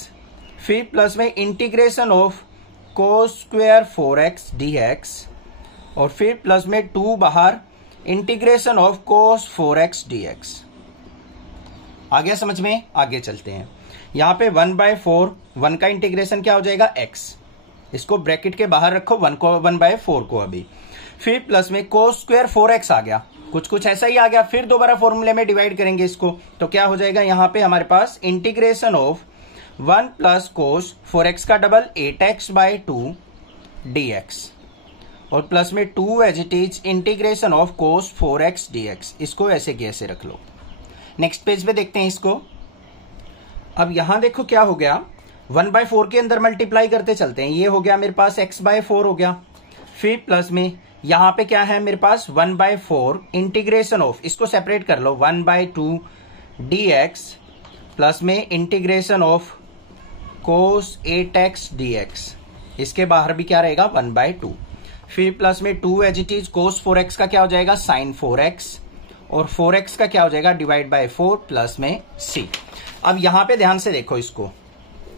फिर प्लस में integration of cos square 4x dx और फिर प्लस में 2 बाहर, integration of cos 4x dx। आ गया समझ में? आगे चलते हैं। यहां पे 1/4 1 का इंटीग्रेशन क्या हो जाएगा? x। इसको ब्रैकेट के बाहर रखो 1/4 को अभी, फिर प्लस में कोस स्क्वायर 4x आ गया, कुछ ऐसा ही आ गया। फिर दोबारा फॉर्मूले में डिवाइड करेंगे इसको तो क्या हो जाएगा? यहां पे हमारे पास integration of 1 plus cos 4x का डबल 8x/2 dx और प्लस में 2 as it is integration of cos 4x dx। इसको ऐसे कैसे रख लो। नेक्स्ट पेज पे देखते हैं इसको। अब यहां देखो क्या हो गया, 1/4 के अंदर मल्टीप्लाई करते चलते हैं। ये हो गया मेरे पास x/4 हो गया, फिर प्लस में यहां पे क्या है मेरे पास 1/4 इंटीग्रेशन ऑफ, इसको सेपरेट कर लो 1/2 dx प्लस में integration of cos 8x dx। इसके बाहर भी क्या रहेगा 1/2, फिर प्लस में 2 as it is cos 4x का क्या हो जाएगा साइन 4x और 4x का क्या हो जाएगा डिवाइड बाय 4 प्लस में c। अब यहां पे ध्यान से देखो,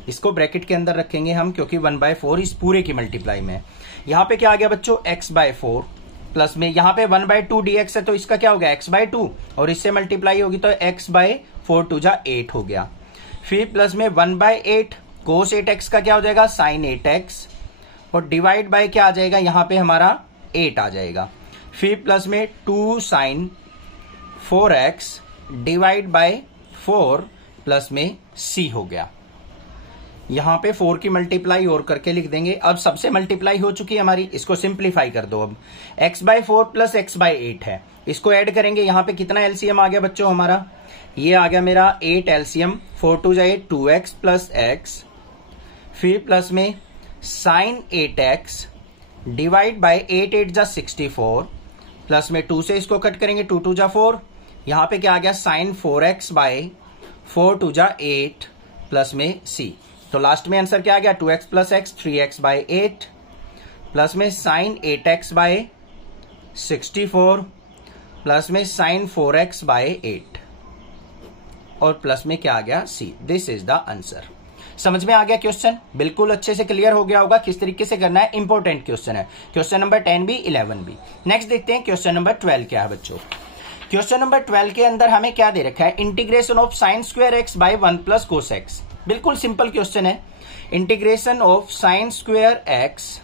इसको ब्रैकेट के अंदर रखेंगे हम क्योंकि 1/4 इस पूरे की मल्टीप्लाई में। यहां पे क्या आ गया बच्चों x/4 प्लस में यहाँ पे 1/2 dx है तो इसका क्या हो गया x/2 और इससे मल्टीप्लाई होगी तो x/4 2 जा 8 हो गया। फिर प्लस में 1/8 cos 8x का क्या हो जाएगा sin 8x और डिवाइड बाय क्या आ जाएगा यहाँ पे हमारा 8 आ जाएगा। फिर प्लस में 2 sin 4x divide by 4 plus में c हो गया। यहां पे 4 की मल्टीप्लाई और करके लिख देंगे। अब सबसे मल्टीप्लाई हो चुकी है हमारी, इसको सिंप्लीफाई कर दो। अब x/4 प्लस x/8 है, इसको ऐड करेंगे। यहां पे कितना एलसीएम आ गया बच्चों हमारा, ये आ गया मेरा 8 एलसीएम। 4 2 जा 8 2x प्लस x फिर प्लस में sin 8x डिवाइड बाय 8 8 जा 64 प्लस में 2 से इसको कट करेंगे 2 2 जा 4। यहां पे क्या आ गया sin 4x बाय 4 2 जा 8 प्लस में c। तो लास्ट में आंसर क्या आ गया 2x plus x 3x by 8 plus में sin 8x बाय 64 प्लस में sin 4x बाय 8 और प्लस में क्या आ गया c। This is the answer. समझ में आ गया क्वेश्चन, बिल्कुल अच्छे से क्लियर हो गया होगा किस तरीके से करना है। इंपॉर्टेंट क्वेश्चन है, क्वेश्चन नंबर 10 भी 11 भी। नेक्स्ट देखते हैं क्वेश्चन नंबर 12 क्या है बच्चों। क्वेश्चन नंबर 12 के अंदर हमें क्या दे रखा है, integration of sine square x by 1 plus cos x. बिल्कुल सिंपल क्वेश्चन है, integration of sine square x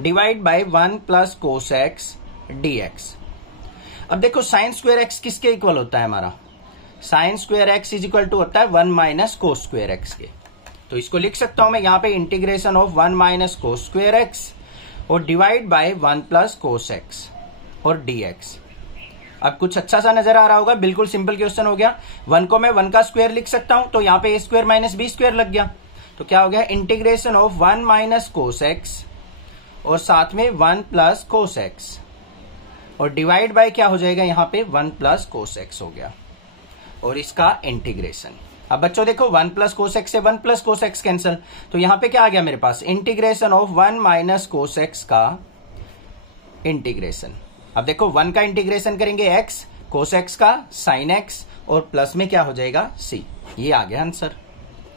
divide by 1 plus cos x dx. अब देखो साइन स्क्वायर एक्स किसके इक्वल होता है हमारा, sine square x is equal to होता है 1 माइनस कोस स्क्वायर एक्स के। तो इसको लिख सकता हूं मैं यहाँ पे integration of 1 minus cos square x और divide by 1 plus cos x और डीएक्स। अब कुछ अच्छा सा नजर आ रहा होगा, बिल्कुल सिंपल क्वेश्चन हो गया। 1 को मैं 1 का स्क्वायर लिख सकता हूं तो यहाँ पे a square minus b square लग गया। तो क्या हो गया integration of 1 minus cos x और साथ में 1 प्लस कोस एक्स और डिवाइड बाय क्या हो जाएगा यहाँ पे 1 प्लस कोस एक्स हो गया और इसका इंटीग्रेशन। अब बच्चों देखो 1 प्लस कोस एक्स से 1 प्लस कोस एक्स कैंसिल, तो यहाँ पे क्या आ गया मेरे पास integration of 1 minus cos x का इंटीग्रेशन। अब देखो 1 का इंटीग्रेशन करेंगे x, कोस x का sin x और प्लस में क्या हो जाएगा c। ये आ गया आंसर,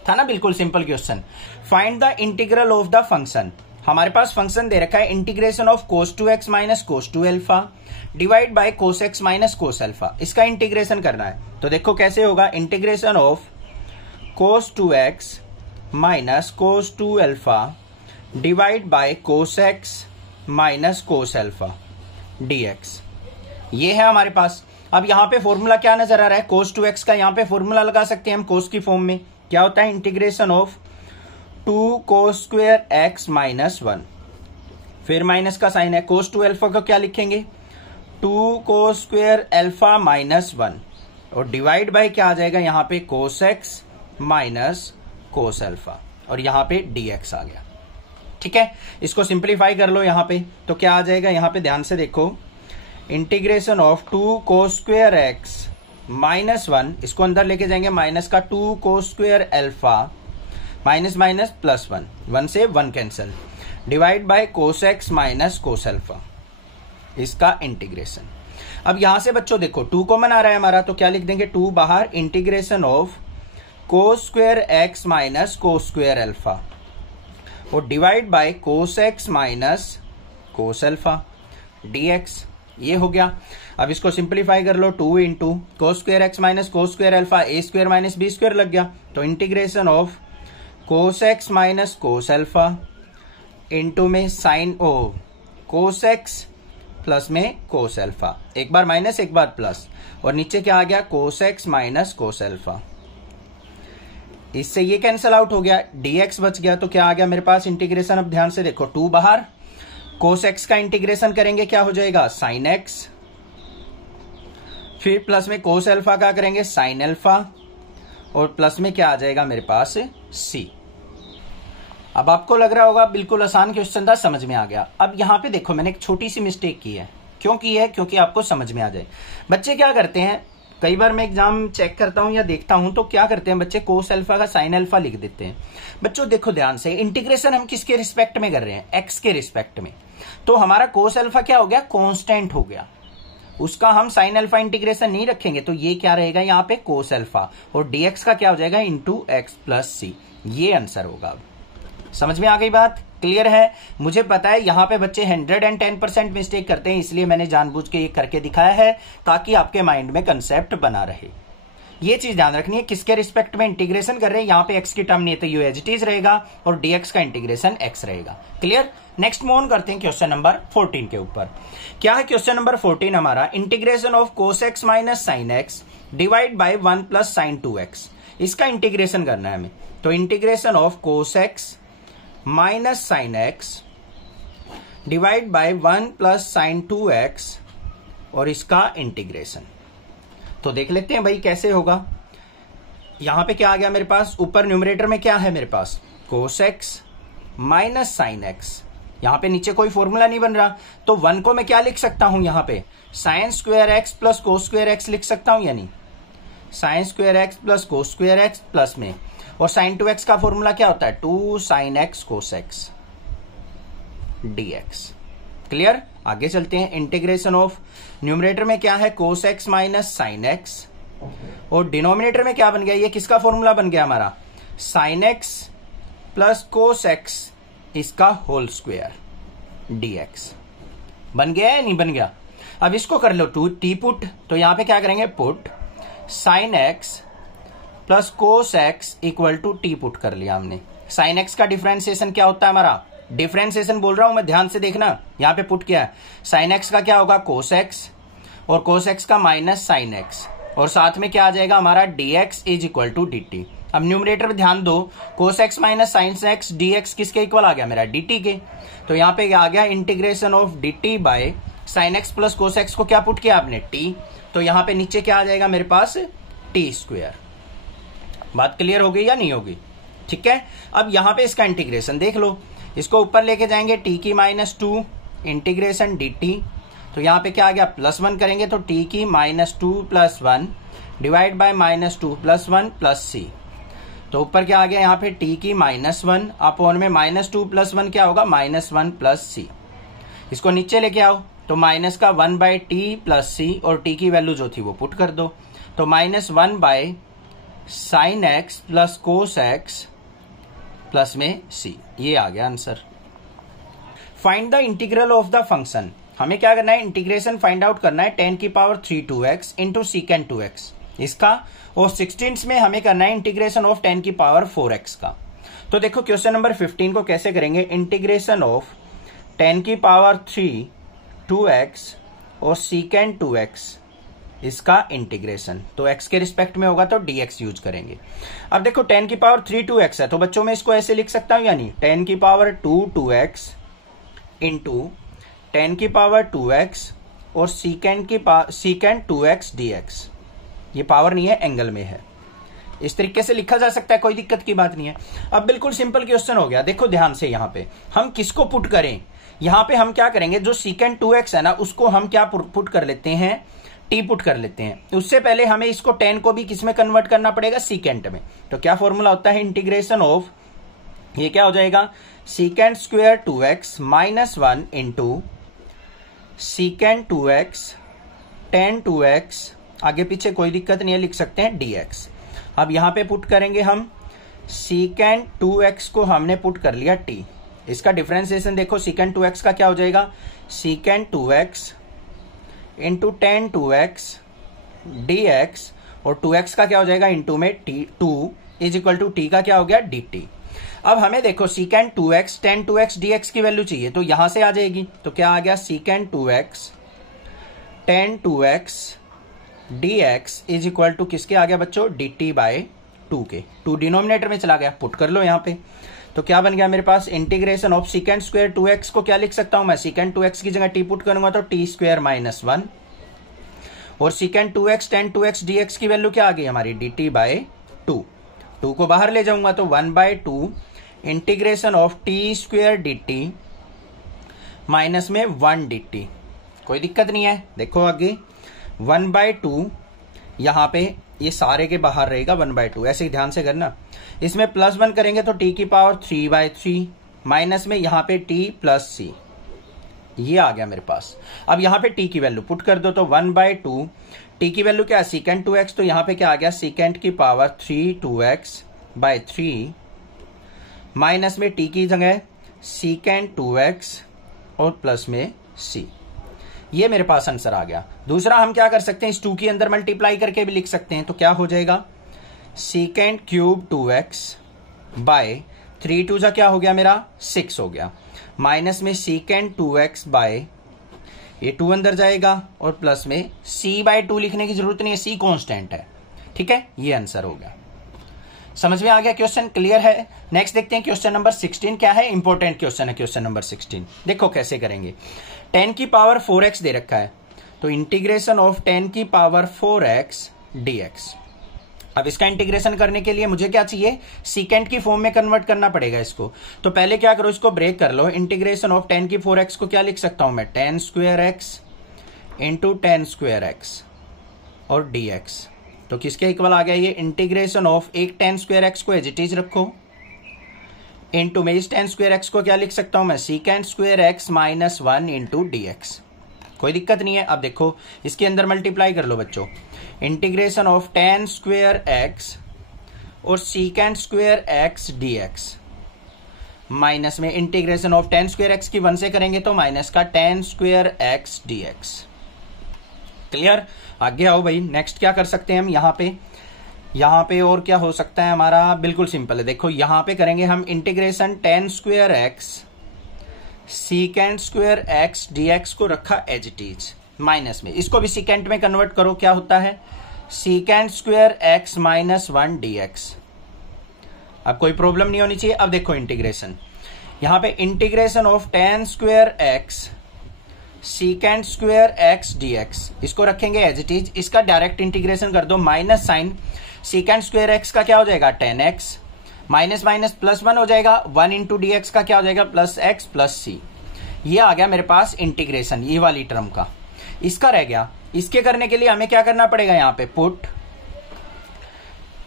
था ना बिल्कुल simple question. Find the integral of the function. हमारे पास फंक्शन दे रखा है integration of cos 2x minus cos 2 alpha divide by cos x minus cos alpha. इसका इंटीग्रेशन करना है तो देखो कैसे होगा, integration of cos 2x minus cos 2 alpha divide by cos x minus cos alpha dx। ये है हमारे पास। अब यहां पे फॉर्मूला क्या नजर आ रहा है, cos 2x का यहां पे फॉर्मूला लगा सकते हैं हम cos की फॉर्म में। क्या होता है integration of 2 cos square x minus 1 फिर माइनस का साइन है। cos 2 अल्फा को क्या लिखेंगे 2 cos स्क्वायर अल्फा माइनस 1 और डिवाइड बाय क्या आ जाएगा यहाँ पे cos x minus cos alpha और यहाँ पे dx आ गया। ठीक है, इसको सिंप्लीफाई कर लो यहाँ पे तो क्या आ जाएगा, यहाँ पे ध्यान से देखो integration of 2 cos square x minus 1, इसको अंदर लेके जाएंगे माइनस का 2 cos square alpha minus minus plus 1 से 1 cancel divide by cos x minus cos alpha, इसका इंटीग्रेशन। अब यहां से बच्चों देखो 2 कॉमन आ रहा है हमारा तो क्या लिख देंगे 2 बाहर, integration of cos square x minus cos square alpha और divide by cos x minus cos alpha dx। ये हो गया। अब इसको सिंप्लीफाई कर लो 2 into cos square x minus cos square alpha a square minus b square लग गया। तो integration of cos x minus cos alpha into में साइन cos x प्लस में cos अल्फा, एक बार माइनस एक बार प्लस और नीचे क्या आ गया cos x minus cos alpha. इससे ये कैंसिल आउट हो गया, dx बच गया। तो क्या आ गया मेरे पास इंटीग्रेशन। अब ध्यान से देखो 2 बाहर, cos x का इंटीग्रेशन करेंगे क्या हो जाएगा sin x फिर प्लस में cos अल्फा का करेंगे sin अल्फा और प्लस में क्या आ जाएगा मेरे पास c। अब आपको लग रहा होगा बिल्कुल आसान क्वेश्चन था, समझ में आ गया। अब यहाँ पे देखो मैंने एक छोटी सी मिस्टेक की है। क्यों की है, क्योंकि आपको समझ में आ जाए। बच्चे क्या करते हैं, कई बार मैं एग्जाम चेक करता हूं या देखता हूं तो क्या करते हैं बच्चे cos अल्फा का sin अल्फा लिख देते हैं। बच्चों देखो ध्यान से, इंटीग्रेशन हम किसके रिस्पेक्ट में कर रहे हैं, x के रिस्पेक्ट में। तो हमारा cos अल्फा क्या हो गया, कांस्टेंट हो गया। उसका हम साइन अल्फा इंटीग्रेशन नहीं रखेंगे, तो ये क्या रहेगा यहाँ पे कोस अल्फा, और dx का क्या हो जाएगा इंटू एक्स प्लस सी। ये आंसर होगा। समझ में आ गई बात? क्लियर है? मुझे पता है यहाँ पे बच्चे 110% मिस्टेक करते हैं, इसलिए मैंने जानबूझ के ये करके दिखाया है ताकि आपके माइंड में कंसेप्ट बना रहे। ये चीज ध्यान रखनी है, किसके रिस्पेक्ट में इंटीग्रेशन कर रहे हैं। यहाँ पे x की टर्म नहीं है तो ये एज इट इज रहेगा, और dx का इंटीग्रेशन x रहेगा। क्लियर? नेक्स्ट मूव ऑन करते हैं क्वेश्चन नंबर 14 के ऊपर। क्या है क्वेश्चन नंबर 14 हमारा? Integration of cos x minus sine x divide by 1 plus sign 2x। इसका इंटीग्रेशन करना है हमें। तो integration of cos x minus sine x divide by 1 plus sign 2x और इसका इंटीग्रेशन। तो देख लेते हैं भाई कैसे होगा। यहां पे क्या आ गया मेरे पास? ऊपर न्यूमरेटर में क्या है मेरे पास? Cos x minus sine x. यहां पे नीचे कोई फॉर्मूला नहीं बन रहा, तो 1 को मैं क्या लिख सकता हूं? यहां पे साइन स्क्वायर एक्स प्लस कोस स्क्वायर एक्स लिख सकता हूं, यानी साइन स्क्वायर एक्स प्लस कोस स्क्वायर एक्स प्लस में, और साइन 2x का फॉर्मूला क्या होता है? 2 sign x cos x dx। Clear? आगे चलते हैं। इंटीग्रेशन ऑफ न्यूमरेटर में क्या है? Cos x minus sine x, और डिनोमिनेटर में क्या बन गया? ये किसका फॉर्मूला बन गया हमारा? Sine x plus cos x इसका होल स्क्वायर dx। बन गया है नहीं बन गया? अब इसको कर लो टी पुट। तो यहां पे क्या करेंगे? Put sine x plus cos x equal to t put कर लिया हमने। साइन एक्स का डिफरेंशिएशन क्या होता है हमारा? डिफरेंशिएशन बोल रहा हूं मैं, ध्यान से देखना। यहां पे पुट किया है, साइन एक्स का क्या होगा? कोस एक्स, और कोस एक्स का माइनस साइन एक्स, और साथ में क्या आ जाएगा हमारा? dx is equal to dt। अब न्यूमरेटर में ध्यान दो, cos x minus sine x dx किसके इक्वल आ गया? मेरा dt के। तो यहां पे आ गया integration of dt by sine x plus cos x को क्या पुट किया आपने? t। तो यहां पे नीचे क्या आ जाएगा मेरे पास? t square. बात क्लियर हो गई या नहीं होगी? ठीक है। अब यहां पे इसका इंटीग्रेशन देख लो, इसको ऊपर लेके जाएंगे t की माइनस 2 इंटीग्रेशन dt। तो यहां पे क्या आ गया? प्लस 1 करेंगे तो t की minus 2 plus 1 divide by minus 2 plus 1 plus c। तो ऊपर क्या आ गया? यहाँ पे t की माइनस 1 अपॉन में माइनस 2 प्लस 1 क्या होगा? Minus 1 plus c। इसको नीचे लेके आओ तो माइनस का 1 बाय टी प्लस c, और t की वैल्यू जो थी वो पुट कर दो। तो minus 1 by sine x plus cos x plus में c। ये आ गया answer. Find the integral of the function. हमें क्या करना है? इंटीग्रेशन फाइंड आउट करना है 10 की पावर 3 2x इंटू सीकेंड 2x इसका, और 16 में हमें करना है इंटीग्रेशन ऑफ 10 की पावर 4x का। तो देखो क्वेश्चन नंबर 15 को कैसे करेंगे? इंटीग्रेशन ऑफ 10 की पावर 3 2x और सीकेंड 2x इसका इंटीग्रेशन। तो x के रिस्पेक्ट में होगा तो dx यूज करेंगे। अब देखो 10 की पावर 3 2x है, तो बच्चों मैं इसको ऐसे लिख सकता हूं, यानी 10 की पावर 2 2x इंटू 10 की पावर 2x और सीकेंड 2x dx। ये पावर नहीं है, एंगल में है। इस तरीके से लिखा जा सकता है, कोई दिक्कत की बात नहीं है। अब बिल्कुल सिंपल क्वेश्चन हो गया। देखो ध्यान से, यहाँ पे हम किसको पुट करें? यहाँ पे हम क्या करेंगे? जो सीकेंड 2x है ना, उसको हम क्या पुट कर लेते हैं? टी पुट कर लेते हैं। उससे पहले हमें इसको 10 को भी किस में कन्वर्ट करना पड़ेगा? सीकेंट में। तो क्या फॉर्मूला होता है? इंटीग्रेशन ऑफ, ये क्या हो जाएगा? सीकेंड square 2x minus 1 into सीकेंड 2x 10 2x, आगे पीछे कोई दिक्कत नहीं है, लिख सकते हैं dx। अब यहां पे पुट करेंगे हम सीकेंड 2x को हमने पुट कर लिया t। इसका डिफरेंशिएशन देखो, सीकेंड 2x का क्या हो जाएगा? सीकेंड 2x इंटू 10 2x dx, और 2x का क्या हो जाएगा? इंटू में t 2 is equal to t का क्या हो गया? dt। अब हमें देखो सीकेंड 2x 10 2x dx की वैल्यू चाहिए, तो यहां से आ जाएगी। तो क्या आ गया? Secant 2x 10 2x dx is equal to किसके आ गया बच्चों? dt बाय 2 के। 2 डिनोमिनेटर में चला गया, पुट कर लो यहाँ पे। तो क्या बन गया मेरे पास? Integration of secant square 2x को क्या लिख सकता हूं मैं? सीकेंड 2x की जगह t पुट करूंगा तो t स्क्वायर माइनस 1, और सीकेंड 2x 10 2x dx की वैल्यू क्या आ गई हमारी? dt bye 2। 2 को बाहर ले जाऊंगा तो 1 by 2 integration of t square dt minus में 1 dt। कोई दिक्कत नहीं है। देखो आगे 1 बाय 2, यहां पे ये सारे के बाहर रहेगा 1 बाय 2, ऐसे ध्यान से करना। इसमें प्लस 1 करेंगे तो t की पावर 3 बाय 3 माइनस में यहां पे t प्लस c। ये आ गया मेरे पास। अब यहां पे t की वैल्यू पुट कर दो तो 1/2 t की वैल्यू क्या है सीकेंट 2x, तो यहां पे क्या आ गया सीकेंट की पावर 3 2x/3 माइनस में t की जगह सीकेंट 2x और प्लस में c। ये मेरे पास आंसर आ गया। दूसरा हम क्या कर सकते हैं, इस 2 के अंदर मल्टीप्लाई करके भी लिख सकते हैं, तो क्या हो जाएगा सीकेंट क्यूब 2x/3 2 जा क्या हो गया मेरा 6 हो गया, माइनस में सीकेंट 2x/ ये 2 अंदर जाएगा और प्लस में c/2 लिखने की जरूरत नहीं है, c कांस्टेंट है। ठीक है, ये आंसर हो गया। समझ में आ गया, क्वेश्चन क्लियर है। नेक्स्ट देखते हैं क्वेश्चन नंबर 16 क्या है, इंपॉर्टेंट क्वेश्चन है क्वेश्चन नंबर 16। देखो कैसे करेंगे, 10 की पावर 4x दे रखा है, तो इंटीग्रेशन ऑफ 10 की पावर 4x dx। अब इसका इंटीग्रेशन करने के लिए मुझे क्या चाहिए, सीकेंट की फॉर्म में कन्वर्ट करना पड़ेगा इसको। तो पहले क्या करो, इसको ब्रेक कर लो। इंटीग्रेशन ऑफ 10 की 4x को क्या लिख सकता हूं मैं, 10² x इंटू 10² x और dx। तो किसके इक्वल आ गया ये, इंटीग्रेशन ऑफ एक 10² x को एज इट इज रखो इंटू में इस 10² x को क्या लिख सकता हूं मैं, सीकेंट² x माइनस 1 इंटू dx। कोई दिक्कत नहीं है। अब देखो इसके अंदर मल्टीप्लाई कर लो बच्चों, इंटीग्रेशन ऑफ 10² x और सीकेंट² x dx माइनस में इंटीग्रेशन ऑफ 10² x की 1 से करेंगे तो माइनस का 10² x dx। क्लियर, आगे आओ भाई। नेक्स्ट क्या कर सकते हैं हम, यहाँ पे और क्या हो सकता है हमारा, बिल्कुल सिंपल है। देखो यहाँ पे करेंगे हम इंटीग्रेशन 10² x सीकेंट² x dx को रखा एज इट इज, माइनस में इसको भी सीकेंट में कन्वर्ट करो, क्या होता है सीकेंट² x माइनस 1 dx। अब कोई प्रॉब्लम नहीं होनी चाहिए। अब देखो इंटीग्रेशन, यहां पे integration of 10² x सीकेंट² x dx, इसको रखेंगे एज इट इज। इसका डायरेक्ट इंटीग्रेशन कर दो, माइनस साइन सीकेंट² x का क्या हो जाएगा 10x, माइनस माइनस प्लस 1 हो जाएगा, 1 इंटू dx का क्या हो जाएगा प्लस x प्लस c। ये आ गया मेरे पास इंटीग्रेशन ये वाली टर्म का। इसका रह गया, इसके करने के लिए हमें क्या करना पड़ेगा, यहां पे put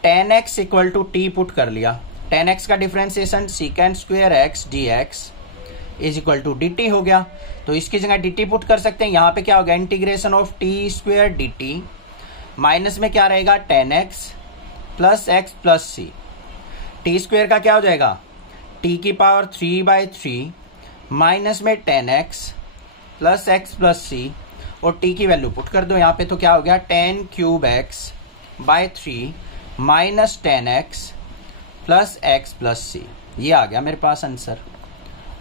10x equal to t put कर लिया, 10x का differentiation secant square x dx is equal to dt हो गया। तो इसकी जगह dt पुट कर सकते हैं, यहां पे क्या हो गया integration of t² dt minus में क्या रहेगा 10x plus x plus c। t² का क्या हो जाएगा t की पावर 3/3 माइनस में 10x plus x plus c और t की वैल्यू पुट कर दो यहाँ पे, तो क्या हो गया 10³ x/3 minus 10x plus x plus c। ये आ गया मेरे पास आंसर।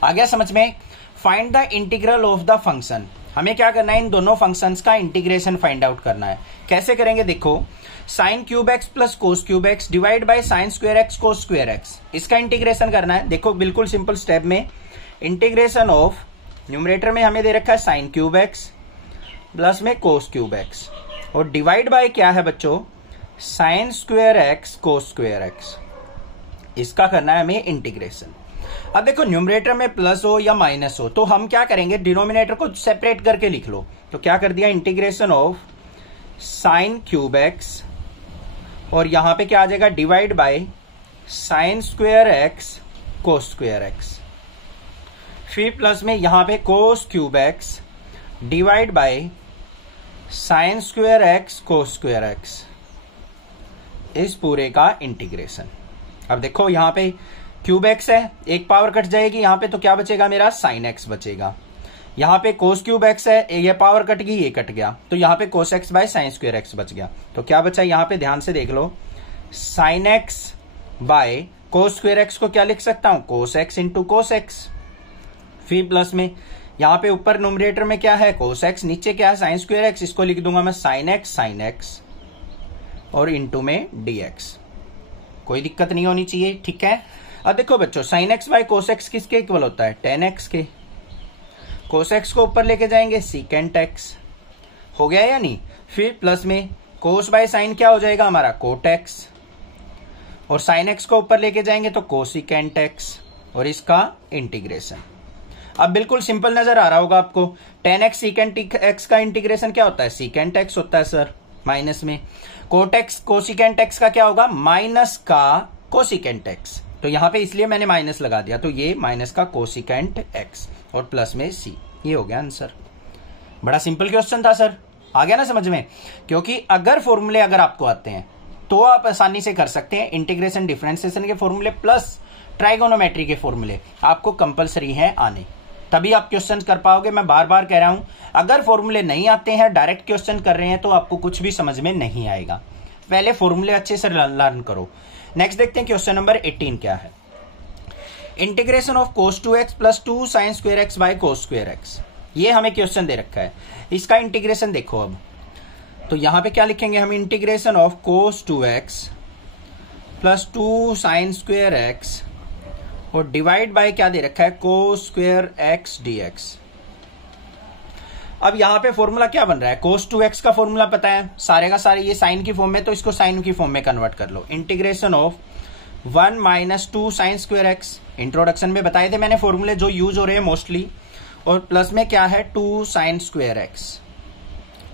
आ गया समझ में। Find the integral of the function, हमें क्या करना है, इन दोनों फंक्शंस का इंटीग्रेशन फाइंड आउट करना है। कैसे करेंगे, देखो sin³ x plus cos³ x divide by sin² x cos² x, इसका इंटीग्रेशन करना है। देखो बिल्कुल सिंपल स्टेप में, इंटीग्रेशन ऑफ न्यूमरेटर में हमें दे रखा है sin³ x प्लस में cos³ x और डिवाइड बाय क्या है बच्चों sin² x cos² x, इसका करना है हमें इंटीग्रेशन। अब देखो न्यूमरेटर में प्लस हो या माइनस हो तो हम क्या करेंगे, डिनोमिनेटर को सेपरेट करके लिख लो। तो क्या कर दिया इंटीग्रेशन ऑफ sin³ x और यहां पे क्या आ जाएगा divide by sin² x cos² x, फिर प्लस में यहां पे cos³ x divide by sin² x cos² x, इस पूरे का इंटीग्रेशन। अब देखो यहां पे क्यूब x है, एक पावर कट जाएगी यहां पे, तो क्या बचेगा मेरा sin x बचेगा। यहां पे cos³ x है, ये पावर कट गई ये कट गया, तो यहां पे cos x bye sin² x बच गया। तो क्या बचा यहां पे ध्यान से देख लो, sin x by cos² x को क्या लिख सकता हूं cos x into cos x, फिर प्लस में यहां पे ऊपर न्यूमरेटर में क्या है cos x, नीचे क्या है sin² x, इसको लिख दूंगा मैं sin x और इंटू में dx। कोई दिक्कत नहीं होनी चाहिए, ठीक है। अब देखो बच्चों sin x by cos x किसके इक्वल होता है 10x के, cos x को ऊपर लेके जाएंगे secant x, हो गया या नहीं। फिर प्लस में cos बाय sin क्या हो जाएगा हमारा cot x और sin x को ऊपर लेके जाएंगे तो cosecant x और इसका इंटीग्रेशन। अब बिल्कुल सिंपल नजर आ रहा होगा आपको, 10x secant x का इंटीग्रेशन क्या होता है secant x होता है सर, माइनस में cot x cosecant x का क्या होगा माइनस का cosecant x, तो यहां पे इसलिए मैंने माइनस लगा दिया, तो ये माइनस का cosecant x और प्लस में c। ये हो गया आंसर। बड़ा सिंपल क्वेश्चन था सर, आ गया ना समझ में। क्योंकि अगर फॉर्मूले अगर आपको आते हैं तो आप आसानी से कर सकते हैं। इंटीग्रेशन डिफरेंशिएशन के फॉर्मूले प्लस ट्राइगोनोमेट्री के फॉर्मूले आपको कंपलसरी हैं आने, तभी आप क्वेश्चन कर पाओगे। मैं बार बार कह रहा हूं, अगर फॉर्मूले नहीं आते हैं, डायरेक्ट क्वेश्चन कर रहे हैं, तो आपको कुछ भी समझ में नहीं आएगा। पहले फॉर्मूले अच्छे से लर्न करो। नेक्स्ट देखते हैं क्वेश्चन नंबर 18 क्या है। Integration of cos 2x plus 2 sin square x by cos square x, ये हमें क्वेश्चन दे रखा है। इसका इंटीग्रेशन देखो अब, तो यहां पे क्या लिखेंगे हम, integration of cos 2x plus 2 sin square x और डिवाइड बाय क्या दे रखा है, cos स्क्वायर एक्स dx। अब यहां पे फॉर्मूला क्या बन रहा है, cos 2x का फॉर्मूला पता है, सारे का सारे ये साइन की फॉर्म में, तो इसको साइन की फॉर्म में कन्वर्ट कर लो। Integration of 1 minus 2 sine square x, introduction में बताए थे मैंने फॉर्मूले जो यूज हो रहे हैं मोस्टली, और प्लस में क्या है 2 साइन स्क्वायर एक्स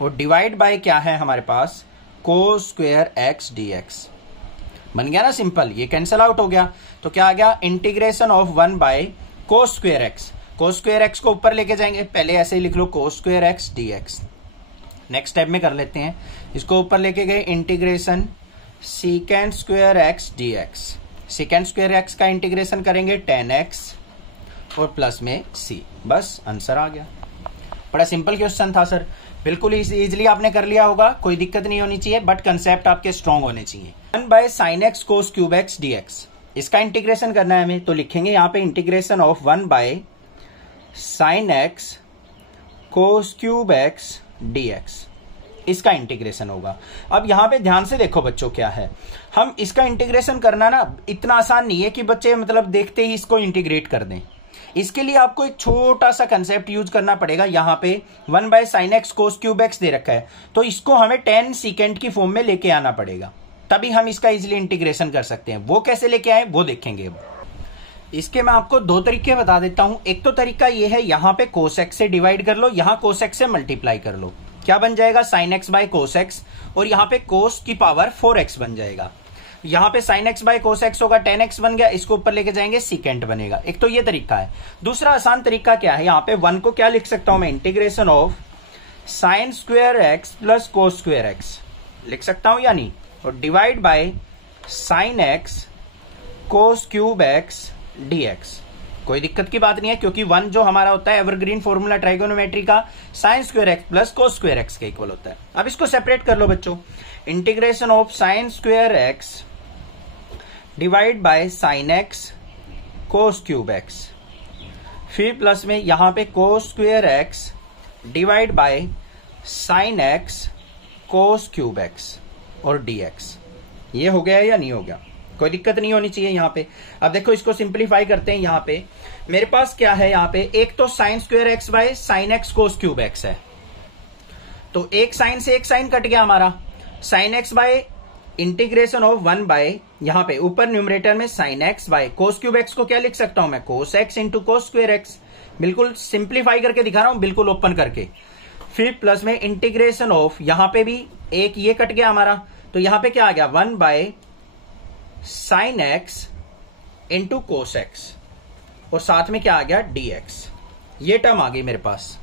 और डिवाइड बाय क्या है हमारे पास, cos स्क्वायर एक्स dx। बन गया ना सिंपल, ये कैंसिल आउट हो गया, तो क्या आ गया, integration of 1 by cos square x. cos square x को ऊपर लेके जाएंगे, पहले ऐसे ही लिख लो cos square x dx। Next step में कर लेते हैं, इसको ऊपर लेके गए, integration secant square x dx। Secant square x का इंटीग्रेशन करेंगे tan x और प्लस में c, बस आंसर आ गया। बड़ा सिंपल क्वेश्चन था सर, बिल्कुल इजीली आपने कर लिया होगा, कोई दिक्कत नहीं होनी चाहिए, बट कंसेप्ट आपके स्ट्रॉन्ग होने चाहिए। 1 by sine x cos cube x dx, इसका इंटीग्रेशन करना है हमें, तो लिखेंगे यहाँ पे integration of 1 by sine x cos cube x dx, इसका इंटीग्रेशन होगा। अब यहां पे ध्यान से देखो बच्चों, क्या है, हम इसका इंटीग्रेशन करना ना इतना आसान नहीं है कि बच्चे मतलब देखते ही इसको इंटीग्रेट कर दें। इसके लिए आपको एक छोटा सा कंसेप्ट यूज करना पड़ेगा। यहां पे 1 by sine x cos cube x दे रखा है, तो इसको हमें tan सीकेंड की फॉर्म में लेके आना पड़ेगा, तभी हम इसका इजिली इंटीग्रेशन कर सकते हैं। वो कैसे लेके आए वो देखेंगे। इसके मैं आपको दो तरीके बता देता हूं। एक तो तरीका ये है, यहां पे cos x से डिवाइड कर लो, यहां cos x से मल्टीप्लाई कर लो, क्या बन जाएगा, sin x by cos x, और यहां पे cos की पावर 4x बन जाएगा। यहां पे sin x by cos x होगा, tan x बन गया, इसको ऊपर लेके जाएंगे सीकेंट बनेगा। एक तो ये तरीका है। दूसरा आसान तरीका क्या है, यहां पे 1 को क्या लिख सकता हूं मैं, integration of sin square x plus cos square x लिख सकता हूं या नहीं, और divide bye sin x cos cube x dx। कोई दिक्कत की बात नहीं है, क्योंकि 1 जो हमारा होता है एवरग्रीन फॉर्मूला ट्राइगोनोमेट्री का, sin square x plus cos square x के इक्वल होता है। अब इसको सेपरेट कर लो बच्चों, integration of sin square x divide bye sin x cos cube x, फिर प्लस में यहां पे cos square x divide bye sin x cos cube x और dx। ये हो गया या नहीं हो गया, कोई दिक्कत नहीं होनी चाहिए यहां पे। अब देखो इसको सिंपलीफाई करते हैं। यहां पे मेरे पास क्या है, यहां पे एक तो sign square x by sine x cos cube x है, तो एक साइन से एक साइन कट गया हमारा, sine x by integration of 1 by, यहां पे ऊपर न्यूमरेटर में sine x by cos cube x को क्या लिख सकता हूं मैं, cos x into cos square x. बिल्कुल सिंप्लीफाई करके दिखा रहा हूं, बिल्कुल ओपन करके। फिर प्लस में इंटीग्रेशन ऑफ, यहां पे भी एक ये कट गया हमारा, तो यहां पे क्या आ गया, 1 by sine x into cos x, और साथ में क्या आ गया, dx। ये टर्म आ गई मेरे पास।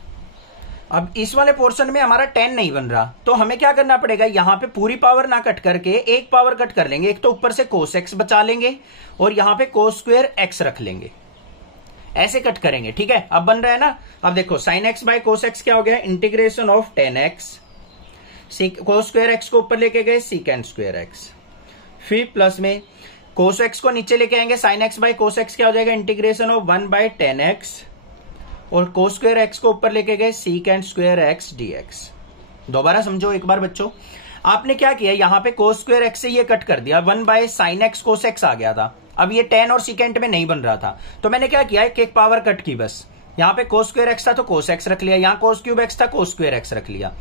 अब इस वाले पोर्शन में हमारा 10 नहीं बन रहा, तो हमें क्या करना पड़ेगा, यहां पे पूरी पावर ना कट करके एक पावर कट कर लेंगे। एक तो ऊपर से cos x बचा लेंगे और यहां पे cos स्क्वायर x रख लेंगे, ऐसे कट करेंगे, ठीक है। अब बन रहा है ना। अब देखो sin x by cos x क्या हो गया, integration of 10x, cos square x को ऊपर लेके गए सीकेंड स्क्वायर x, फिर प्लस में cos x को नीचे लेके आएंगे, sin x by cos x क्या हो जाएगा, इंटीग्रेशन ऑफ 1 बाय 10x, और cos स्क्वायर x को ऊपर लेके गए सीकेंड स्क्वायर x dx। दोबारा समझो एक बार बच्चों, आपने क्या किया, यहां पे cos स्क्वायर x से ये कट कर दिया, 1 by sine x cos x आ गया था। अब ये 10 और सीकेंड में नहीं बन रहा था, तो मैंने क्या किया, एक पावर कट की बस। यहां पे cos स्क्वायर x था तो cos x रख लिया, यहां cos क्यूब x था cos स्क्वायर x रख लिया।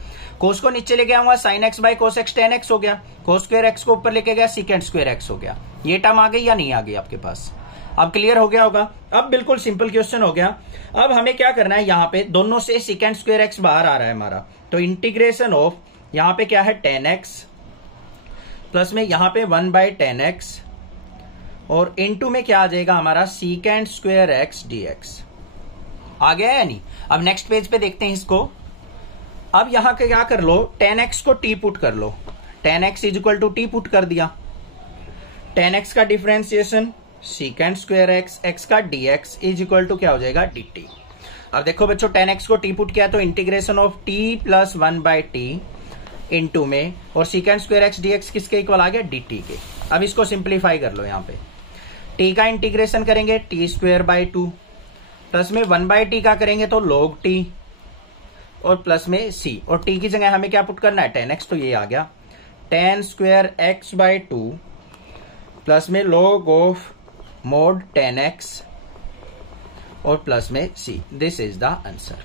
cos को नीचे लेके आऊंगा, sin x by cos x 10x हो गया, cos स्क्वायर x को ऊपर लेके गया सीकेंड स्क्वायर x हो गया। ये टर्म आ गई या नहीं आ गई आपके पास, अब क्लियर हो गया होगा। अब बिल्कुल सिंपल क्वेश्चन हो गया। अब हमें क्या करना है, यहां पे दोनों से सीकेंड स्क्वायर x बाहर आ रहा है हमारा, तो इंटीग्रेशन ऑफ, यहां पे क्या है 10x प्लस में यहां पे 1 बाय 10x, और इनटू में क्या आ जाएगा हमारा सीकेंड स्क्वायर x dx। आ गया या नहीं। अब नेक्स्ट पेज पे देखते हैं इसको। अब यहां के क्या कर लो, tan x को t पुट कर लो, tan x is equal to t put कर दिया, tan x का differentiation secant square x, x का dx इज इक्वल टू क्या हो जाएगा dt। अब देखो बच्चों tan x को t पुट किया तो integration of t plus 1/t into में, और secant स्क्वायर x dx किसके इक्वल आ गया dt के। अब इसको सिंप्लीफाई कर लो, यहाँ पे t का इंटीग्रेशन करेंगे t स्क्वायर बाई 2 प्लस में 1/t का करेंगे तो log t और प्लस में c, और t की जगह हमें क्या पुट करना है tan x, तो ये आ गया tan square x by 2 plus में log of mode tan x और प्लस में c। This is the answer.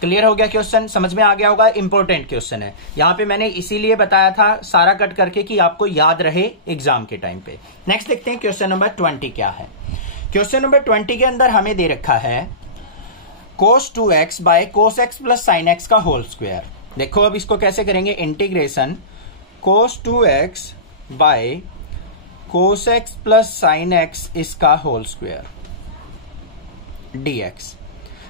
Clear हो गया क्वेश्चन, समझ में आ गया होगा। इंपॉर्टेंट क्वेश्चन है, यहां पे मैंने इसीलिए बताया था सारा कट करके कि आपको याद रहे एग्जाम के टाइम पे। नेक्स्ट देखते हैं क्वेश्चन नंबर 20 क्या है। क्वेश्चन नंबर 20 के अंदर हमें दे रखा है cos 2x by cos x plus sin x का होल स्क्वायर। देखो अब इसको कैसे करेंगे, integration cos 2x by cos x plus sin x इसका होल स्क्वायर dx।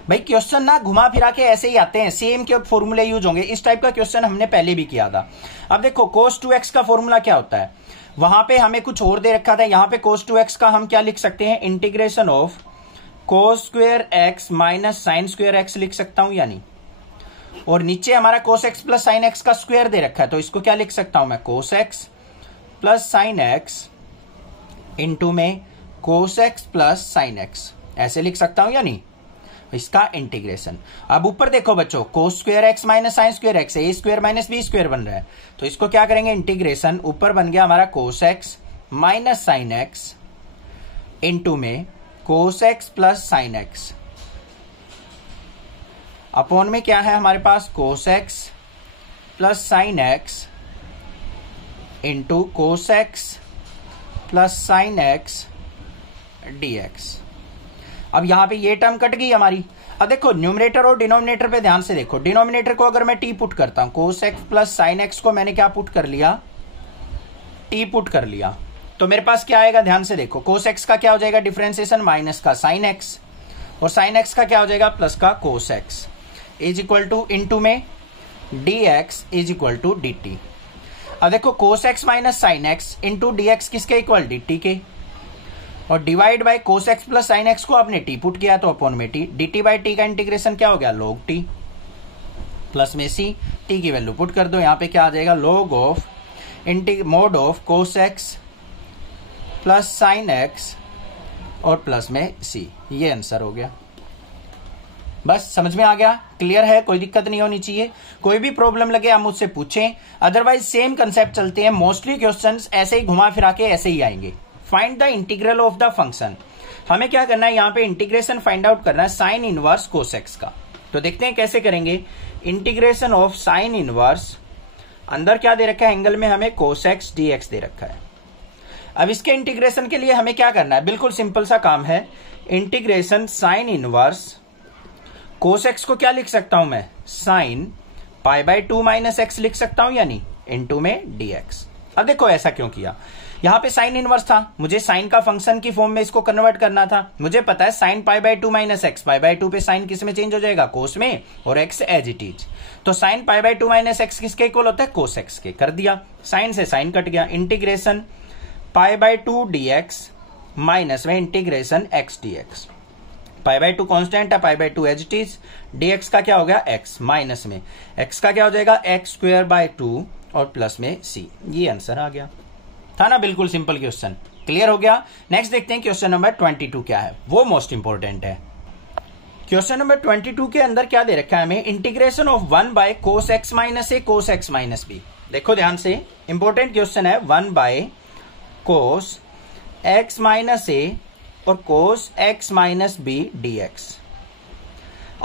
भाई क्वेश्चन ना घुमा फिरा के ऐसे ही आते हैं, सेम के फॉर्मूले यूज होंगे। इस टाइप का क्वेश्चन हमने पहले भी किया था। अब देखो cos 2x का फॉर्मूला क्या होता है, वहां पे हमें कुछ और दे रखा था, यहां पे cos 2x का हम क्या लिख सकते हैं, integration of cos square x minus sine square x लिख सकता हूं या नहीं, और नीचे हमारा cos x plus sine x का स्क्वायर दे रखा है, तो इसको क्या लिख सकता हूं मैं, cos x plus sine x into में cos x plus sine x, ऐसे लिख सकता हूं या नहीं, इसका इंटीग्रेशन। अब ऊपर देखो बच्चों cos square x minus sine square x, ए स्क्वायर माइनस बी स्क्वायर बन रहा है, तो इसको क्या करेंगे, इंटीग्रेशन ऊपर बन गया हमारा cos x minus sine x into में cos x plus sine x, upon में क्या है हमारे पास cos x plus sine x into cos x plus sine x dx। अब यहां पे ये टर्म कट गई हमारी। अब देखो न्यूमरेटर और डिनोमिनेटर पे ध्यान से देखो, डिनोमिनेटर को अगर मैं t पुट करता हूं, cos x plus sine x को मैंने क्या पुट कर लिया, t पुट कर लिया, तो मेरे पास क्या आएगा, ध्यान से देखो, cos x का क्या हो जाएगा डिफरेंशिएशन माइनस का साइन x, और साइन x का क्या हो जाएगा प्लस का cos x is equal to into में dx is equal to dt। अब देखो cos x minus sine x into dx किसके इक्वल, dt के, और divide by cos x plus sine x को आपने t पुट किया तो अपॉन में t, dt बाय t का इंटीग्रेशन क्या हो गया, log t प्लस में c, t की वैल्यू पुट कर दो, यहां पे क्या आ जाएगा, log of mode of cos x plus sine x और प्लस में c। ये आंसर हो गया। बस समझ में आ गया, क्लियर है, कोई दिक्कत नहीं होनी चाहिए। कोई भी प्रॉब्लम लगे आप मुझसे पूछें, अदरवाइज सेम कंसेप्ट चलते हैं। मोस्टली क्वेश्चंस ऐसे ही घुमा फिरा के ऐसे ही आएंगे। Find the integral of the function, हमें क्या करना है, यहां पे इंटीग्रेशन फाइंड आउट करना है साइन इनवर्स cos x का। तो देखते हैं कैसे करेंगे, इंटीग्रेशन ऑफ साइन इनवर्स, अंदर क्या दे रखा है, एंगल में हमें cos x dx दे रखा है। अब इसके इंटीग्रेशन के लिए हमें क्या करना है, बिल्कुल सिंपल सा काम है, integration sine inverse cos x को क्या लिख सकता हूं मैं, sign pi by 2 minus x लिख सकता हूं या नहीं, इनटू में dx। अब देखो ऐसा क्यों किया, यहां पे साइन इनवर्स था, मुझे साइन का फंक्शन की फॉर्म में इसको कन्वर्ट करना था। मुझे पता है sign pi by 2 minus x, pi by 2 पे साइन किस में चेंज हो जाएगा, कोस में, और एक्स एज इट इज। तो sine pi by 2 minus x किसके इक्वल होता है, कोस एक्स के। कर दिया, साइन से साइन कट गया, integration pi by 2 dx minus में integration x dx। Pi by 2 constant है, pi by 2 as it is, dx का क्या हो गया x, माइनस में x का क्या हो जाएगा x स्क्वायर बाय 2 और प्लस में c। ये आंसर आ गया, था ना, बिल्कुल सिंपल क्वेश्चन। क्लियर हो गया। नेक्स्ट देखते हैं क्वेश्चन नंबर 22 क्या है, वो मोस्ट इंपोर्टेंट है। क्वेश्चन नंबर 22 के अंदर क्या दे रखा है हमें, integration of 1 by cos x minus A cos x minus B. देखो ध्यान से, इंपोर्टेंट क्वेश्चन है, 1 बाय cos x माइनस ए और cos x minus B dx।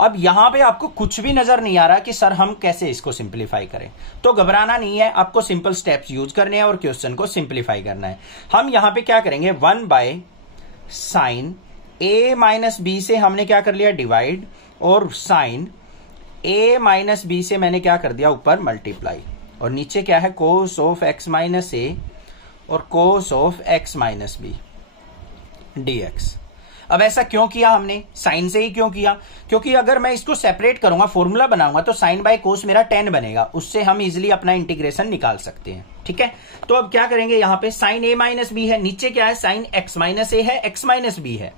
अब यहां पे आपको कुछ भी नजर नहीं आ रहा कि सर हम कैसे इसको सिंप्लीफाई करें, तो घबराना नहीं है, आपको सिंपल स्टेप्स यूज करने हैं और क्वेश्चन को सिंप्लीफाई करना है। हम यहां पे क्या करेंगे, 1 by sine a minus B से हमने क्या कर लिया डिवाइड, और साइन a माइनस बी से मैंने क्या कर दिया ऊपर मल्टीप्लाई, और नीचे क्या है cos ऑफ x माइनस ए और cos of x minus B dx। अब ऐसा क्यों किया हमने, साइन से ही क्यों किया, क्योंकि अगर मैं इसको सेपरेट करूंगा, फॉर्मूला बनाऊंगा, तो साइन बाय कोस मेरा 10 बनेगा, उससे हम इजिली अपना इंटीग्रेशन निकाल सकते हैं। ठीक है, तो अब क्या करेंगे, यहां पे साइन ए माइनस बी है, नीचे क्या है, साइन एक्स माइनस ए है, एक्स माइनस बी है,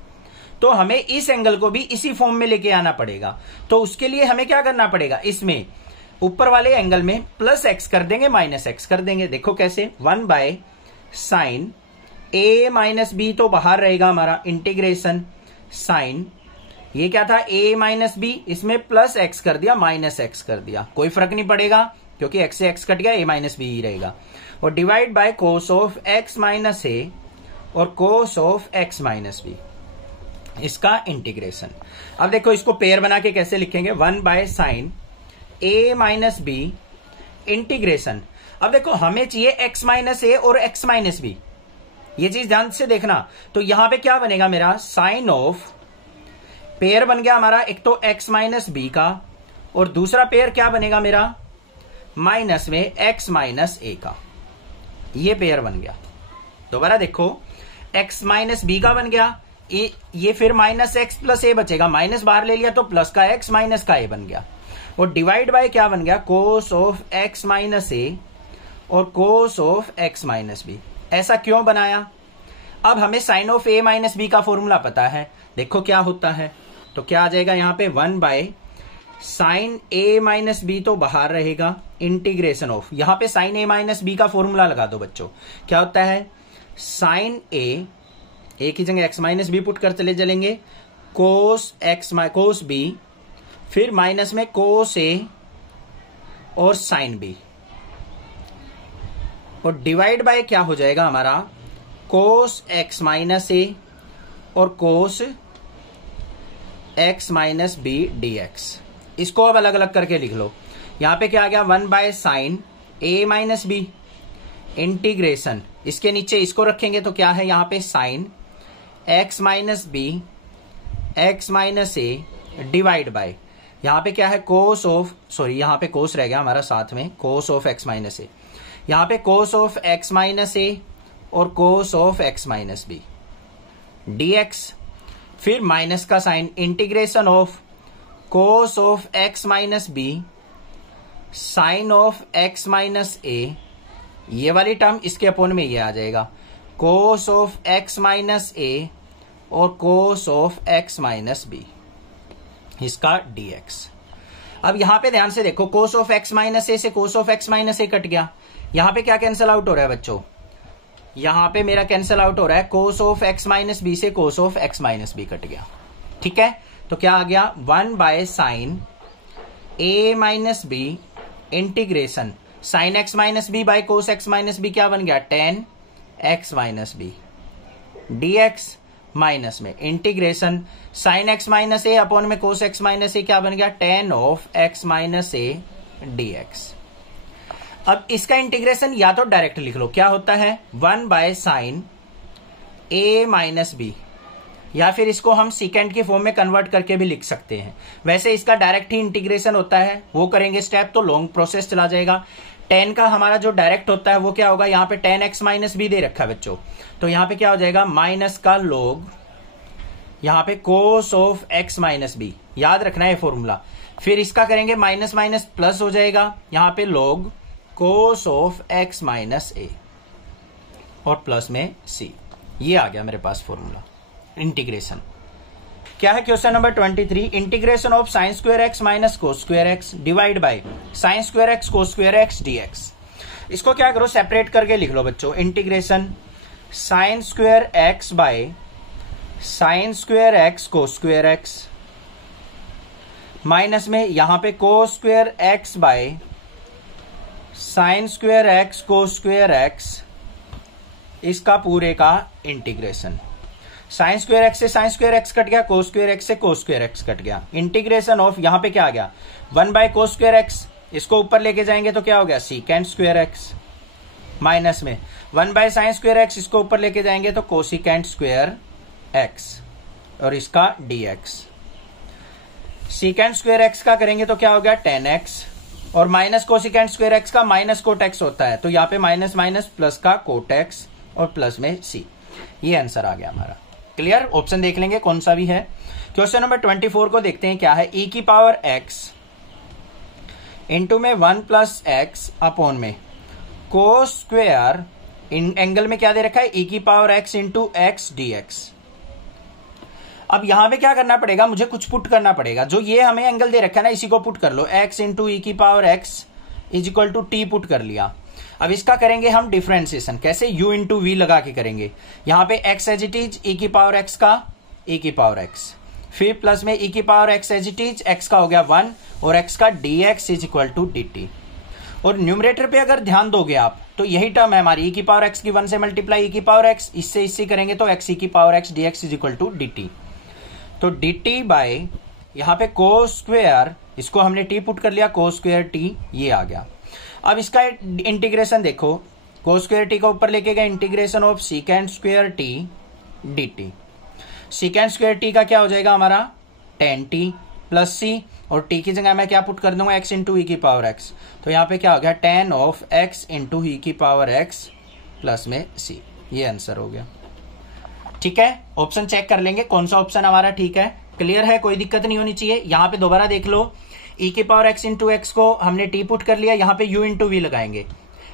तो हमें इस एंगल को भी इसी फॉर्म में लेके आना पड़ेगा। तो उसके लिए हमें क्या करना पड़ेगा, इसमें ऊपर वाले एंगल में प्लस एक्स कर देंगे, माइनस एक्स कर देंगे। देखो कैसे, 1 by sine A minus B तो बाहर रहेगा हमारा, इंटीग्रेशन साइन, ये क्या था ए माइनस बी, इसमें प्लस एक्स कर दिया, माइनस एक्स कर दिया, कोई फर्क नहीं पड़ेगा क्योंकि एक्स से एक्स कट गया, ए माइनस बी ही रहेगा, और divide by cos of x minus ए और cos of x minus b, इसका इंटीग्रेशन। अब देखो इसको पेयर बना के कैसे लिखेंगे, 1 by sine A minus B integration. अब देखो हमें चाहिए एक्स माइनस ए और एक्स माइनस बी, ये चीज ध्यान से देखना। तो यहां पे क्या बनेगा मेरा, साइन ऑफ, पेयर बन गया हमारा एक तो एक्स माइनस बी का, और दूसरा पेयर क्या बनेगा मेरा, माइनस में एक्स माइनस ए का, ये पेयर बन गया। दोबारा देखो, एक्स माइनस बी का बन गया, ये फिर माइनस एक्स प्लस ए बचेगा, माइनस बाहर ले लिया तो प्लस का एक्स माइनस का ए बन गया, और डिवाइड बाय क्या बन गया, कोस ऑफ एक्स माइनस ए और cos of x minus B. ऐसा क्यों बनाया, अब हमें sine of A minus B का फॉर्मूला पता है, देखो क्या होता है, तो क्या आ जाएगा यहां पे 1 by sine A minus B तो बाहर रहेगा, इंटीग्रेशन ऑफ, यहां पे साइन ए माइनस बी का फॉर्मूला लगा दो बच्चों, क्या होता है, साइन ए की जगह एक्स माइनस बी पुट कर चले चलेंगे, कोस एक्स कोस बी, फिर माइनस में कोस ए और साइन बी, और डिवाइड बाय क्या हो जाएगा हमारा, कोस एक्स माइनस ए और cos x minus B d x. इसको अब अलग अलग करके लिख लो, यहां पे क्या आ गया, 1 by sine A minus B integration, इसके नीचे इसको रखेंगे तो क्या है, यहां पे sine x minus B x minus A divide by, यहां पे क्या है, कोस ऑफ, सॉरी यहां पे कोस रह गया हमारा साथ में, cos of x minus a, यहां पे कोस ऑफ एक्स माइनस ए और cos of x minus B dx, फिर माइनस का sine, integration of cos of x minus b sine of x minus a, ये वाली टर्म इसके अपोन में ये आ जाएगा, कोस ऑफ एक्स माइनस ए और cos of x minus b, इसका डीएक्स। अब यहां पे ध्यान से देखो, कोस ऑफ एक्स माइनस ए से cos of x minus A cut गया, यहां पे क्या कैंसिल आउट हो रहा है बच्चों, यहां पे मेरा कैंसिल आउट हो रहा है, cos of x minus B से cos of x minus b cut गया। ठीक है, तो क्या आ गया, 1 by sine A minus B integration sine x minus b by cos x minus b, क्या बन गया, tan x minus B dx, minus में integration sine x minus a upon में कोस एक्स माइनस ए, क्या बन गया, tan of x minus a dx. अब इसका इंटीग्रेशन या तो डायरेक्ट लिख लो, क्या होता है, 1 by sine A minus B, या फिर इसको हम सीकेंड की फॉर्म में कन्वर्ट करके भी लिख सकते हैं। वैसे इसका डायरेक्ट ही इंटीग्रेशन होता है, वो करेंगे स्टेप तो लॉन्ग प्रोसेस चला जाएगा। tan का हमारा जो डायरेक्ट होता है वो क्या होगा, यहाँ पे tan एक्स माइनस बी दे रखा है बच्चों, तो यहाँ पे क्या हो जाएगा, माइनस का log, यहाँ पे cos of x minus B, याद रखना है फॉर्मूला, फिर इसका करेंगे माइनस माइनस प्लस हो जाएगा, यहाँ पे log cos of x minus ए और प्लस में सी, ये आ गया मेरे पास फॉर्मूला इंटीग्रेशन। क्या है question number 23, integration of sine square x minus cos square x divide by sine square x cos square x d x. इसको क्या करो, सेपरेट करके लिख लो बच्चों, integration sine square x by sine square x cos square x, minus में यहां पे cos square x by sine square x cos square x, इसका पूरे का इंटीग्रेशन, साइन स्क्वायर एक्स से साइन स्क्वायर एक्स कट गया, कोस स्क्वायर एक्स से कोस square x cut गया, इंटीग्रेशन ऑफ, यहां पे क्या आ गया, 1 बाय कोस स्क्वायर एक्स, इसको ऊपर लेके जाएंगे तो क्या हो गया, सीकेंड स्क्वायर एक्स, माइनस में 1 बाय साइन स्क्वायर एक्स, इसको ऊपर लेके जाएंगे तो कोसिकेंड स्क्वायर एक्स, और इसका डीएक्स, सीकेंड स्क्वायर एक्स का करेंगे तो क्या हो गया, tan एक्स, और माइनस कोसिकेंड स्क्वायर एक्स का माइनस कोट एक्स होता है, तो यहाँ पे माइनस माइनस प्लस का कोट एक्स और प्लस में सी, ये आंसर आ गया हमारा। क्लियर, ऑप्शन देख लेंगे कौन सा भी है। क्वेश्चन नंबर 24 को देखते हैं क्या है। e की पावर x इंटू में 1 प्लस एक्स अपॉन में कोस स्क्वेयर इन एंगल में क्या दे रखा है, e की power x into x dx। अब यहां पे क्या करना पड़ेगा, मुझे कुछ पुट करना पड़ेगा। जो ये हमें एंगल दे रखा है ना, इसी को पुट कर लो, x इंटू ई की power x is equal to t put कर लिया। अब इसका करेंगे हम डिफरेंशिएशन, कैसे, u इंटू वी लगा के करेंगे। यहां पे x as it is e की पावर x का e की पावर x, फिर प्लस में e की power x as it is x का हो गया 1 और x का dx is equal to dt। और न्यूमरेटर पे अगर ध्यान दोगे आप तो यही टर्म है हमारी e की पावर x की 1 से मल्टीप्लाई e की पावर x, इससे इससे करेंगे तो x e की power x dx is equal to dt। तो dt बाय यहां पे कोस स्क्वेयर, इसको हमने t पुट कर लिया, कोस स्क्वेयर t ये आ गया। अब इसका इंटीग्रेशन देखो, कोस स्क्वेयर t को ऊपर लेके गए, integration of secant square t dt। Secant square t का क्या हो जाएगा हमारा tan t प्लस c, और t की जगह मैं क्या पुट कर दूंगा, x इंटू ई की पावर x। तो यहाँ पे क्या हो गया, tan of x into e की पावर x प्लस में c। ये आंसर हो गया। ठीक है, ऑप्शन चेक कर लेंगे कौन सा ऑप्शन हमारा ठीक है। क्लियर है, कोई दिक्कत नहीं होनी चाहिए। यहाँ पे दोबारा देख लो, e की पावर x इंटू एक्स को हमने t पुट कर लिया, यहाँ पे u इंटू वी लगाएंगे।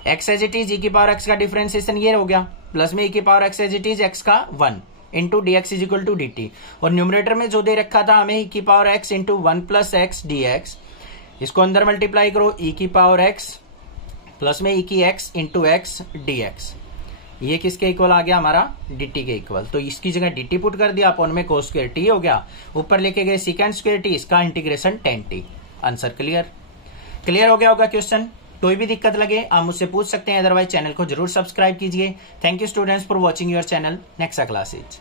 x as it is e की पावर x का डिफरेंशिएशन ये हो गया, प्लस में e की power x as it is x का 1 into dx is equal to dt। और न्यूमरेटर में जो दे रखा था हमें e की power x into 1 plus x dx, इसको अंदर मल्टीप्लाई करो, e की पावर x प्लस में e की x इंटू एक्स dx। ये किसके इक्वल आ गया हमारा, dt के इक्वल। तो इसकी जगह dt पुट कर दिया, अपॉन में कोस स्क्वायर t हो गया, ऊपर लेके गए सीकेंड स्क्वायर t, इसका integration tan t। Answer clear, clear हो गया होगा क्वेश्चन। कोई भी दिक्कत लगे आप मुझसे पूछ सकते हैं, अदरवाइज चैनल को जरूर सब्सक्राइब कीजिए। Thank you students for watching your channel. Next classes.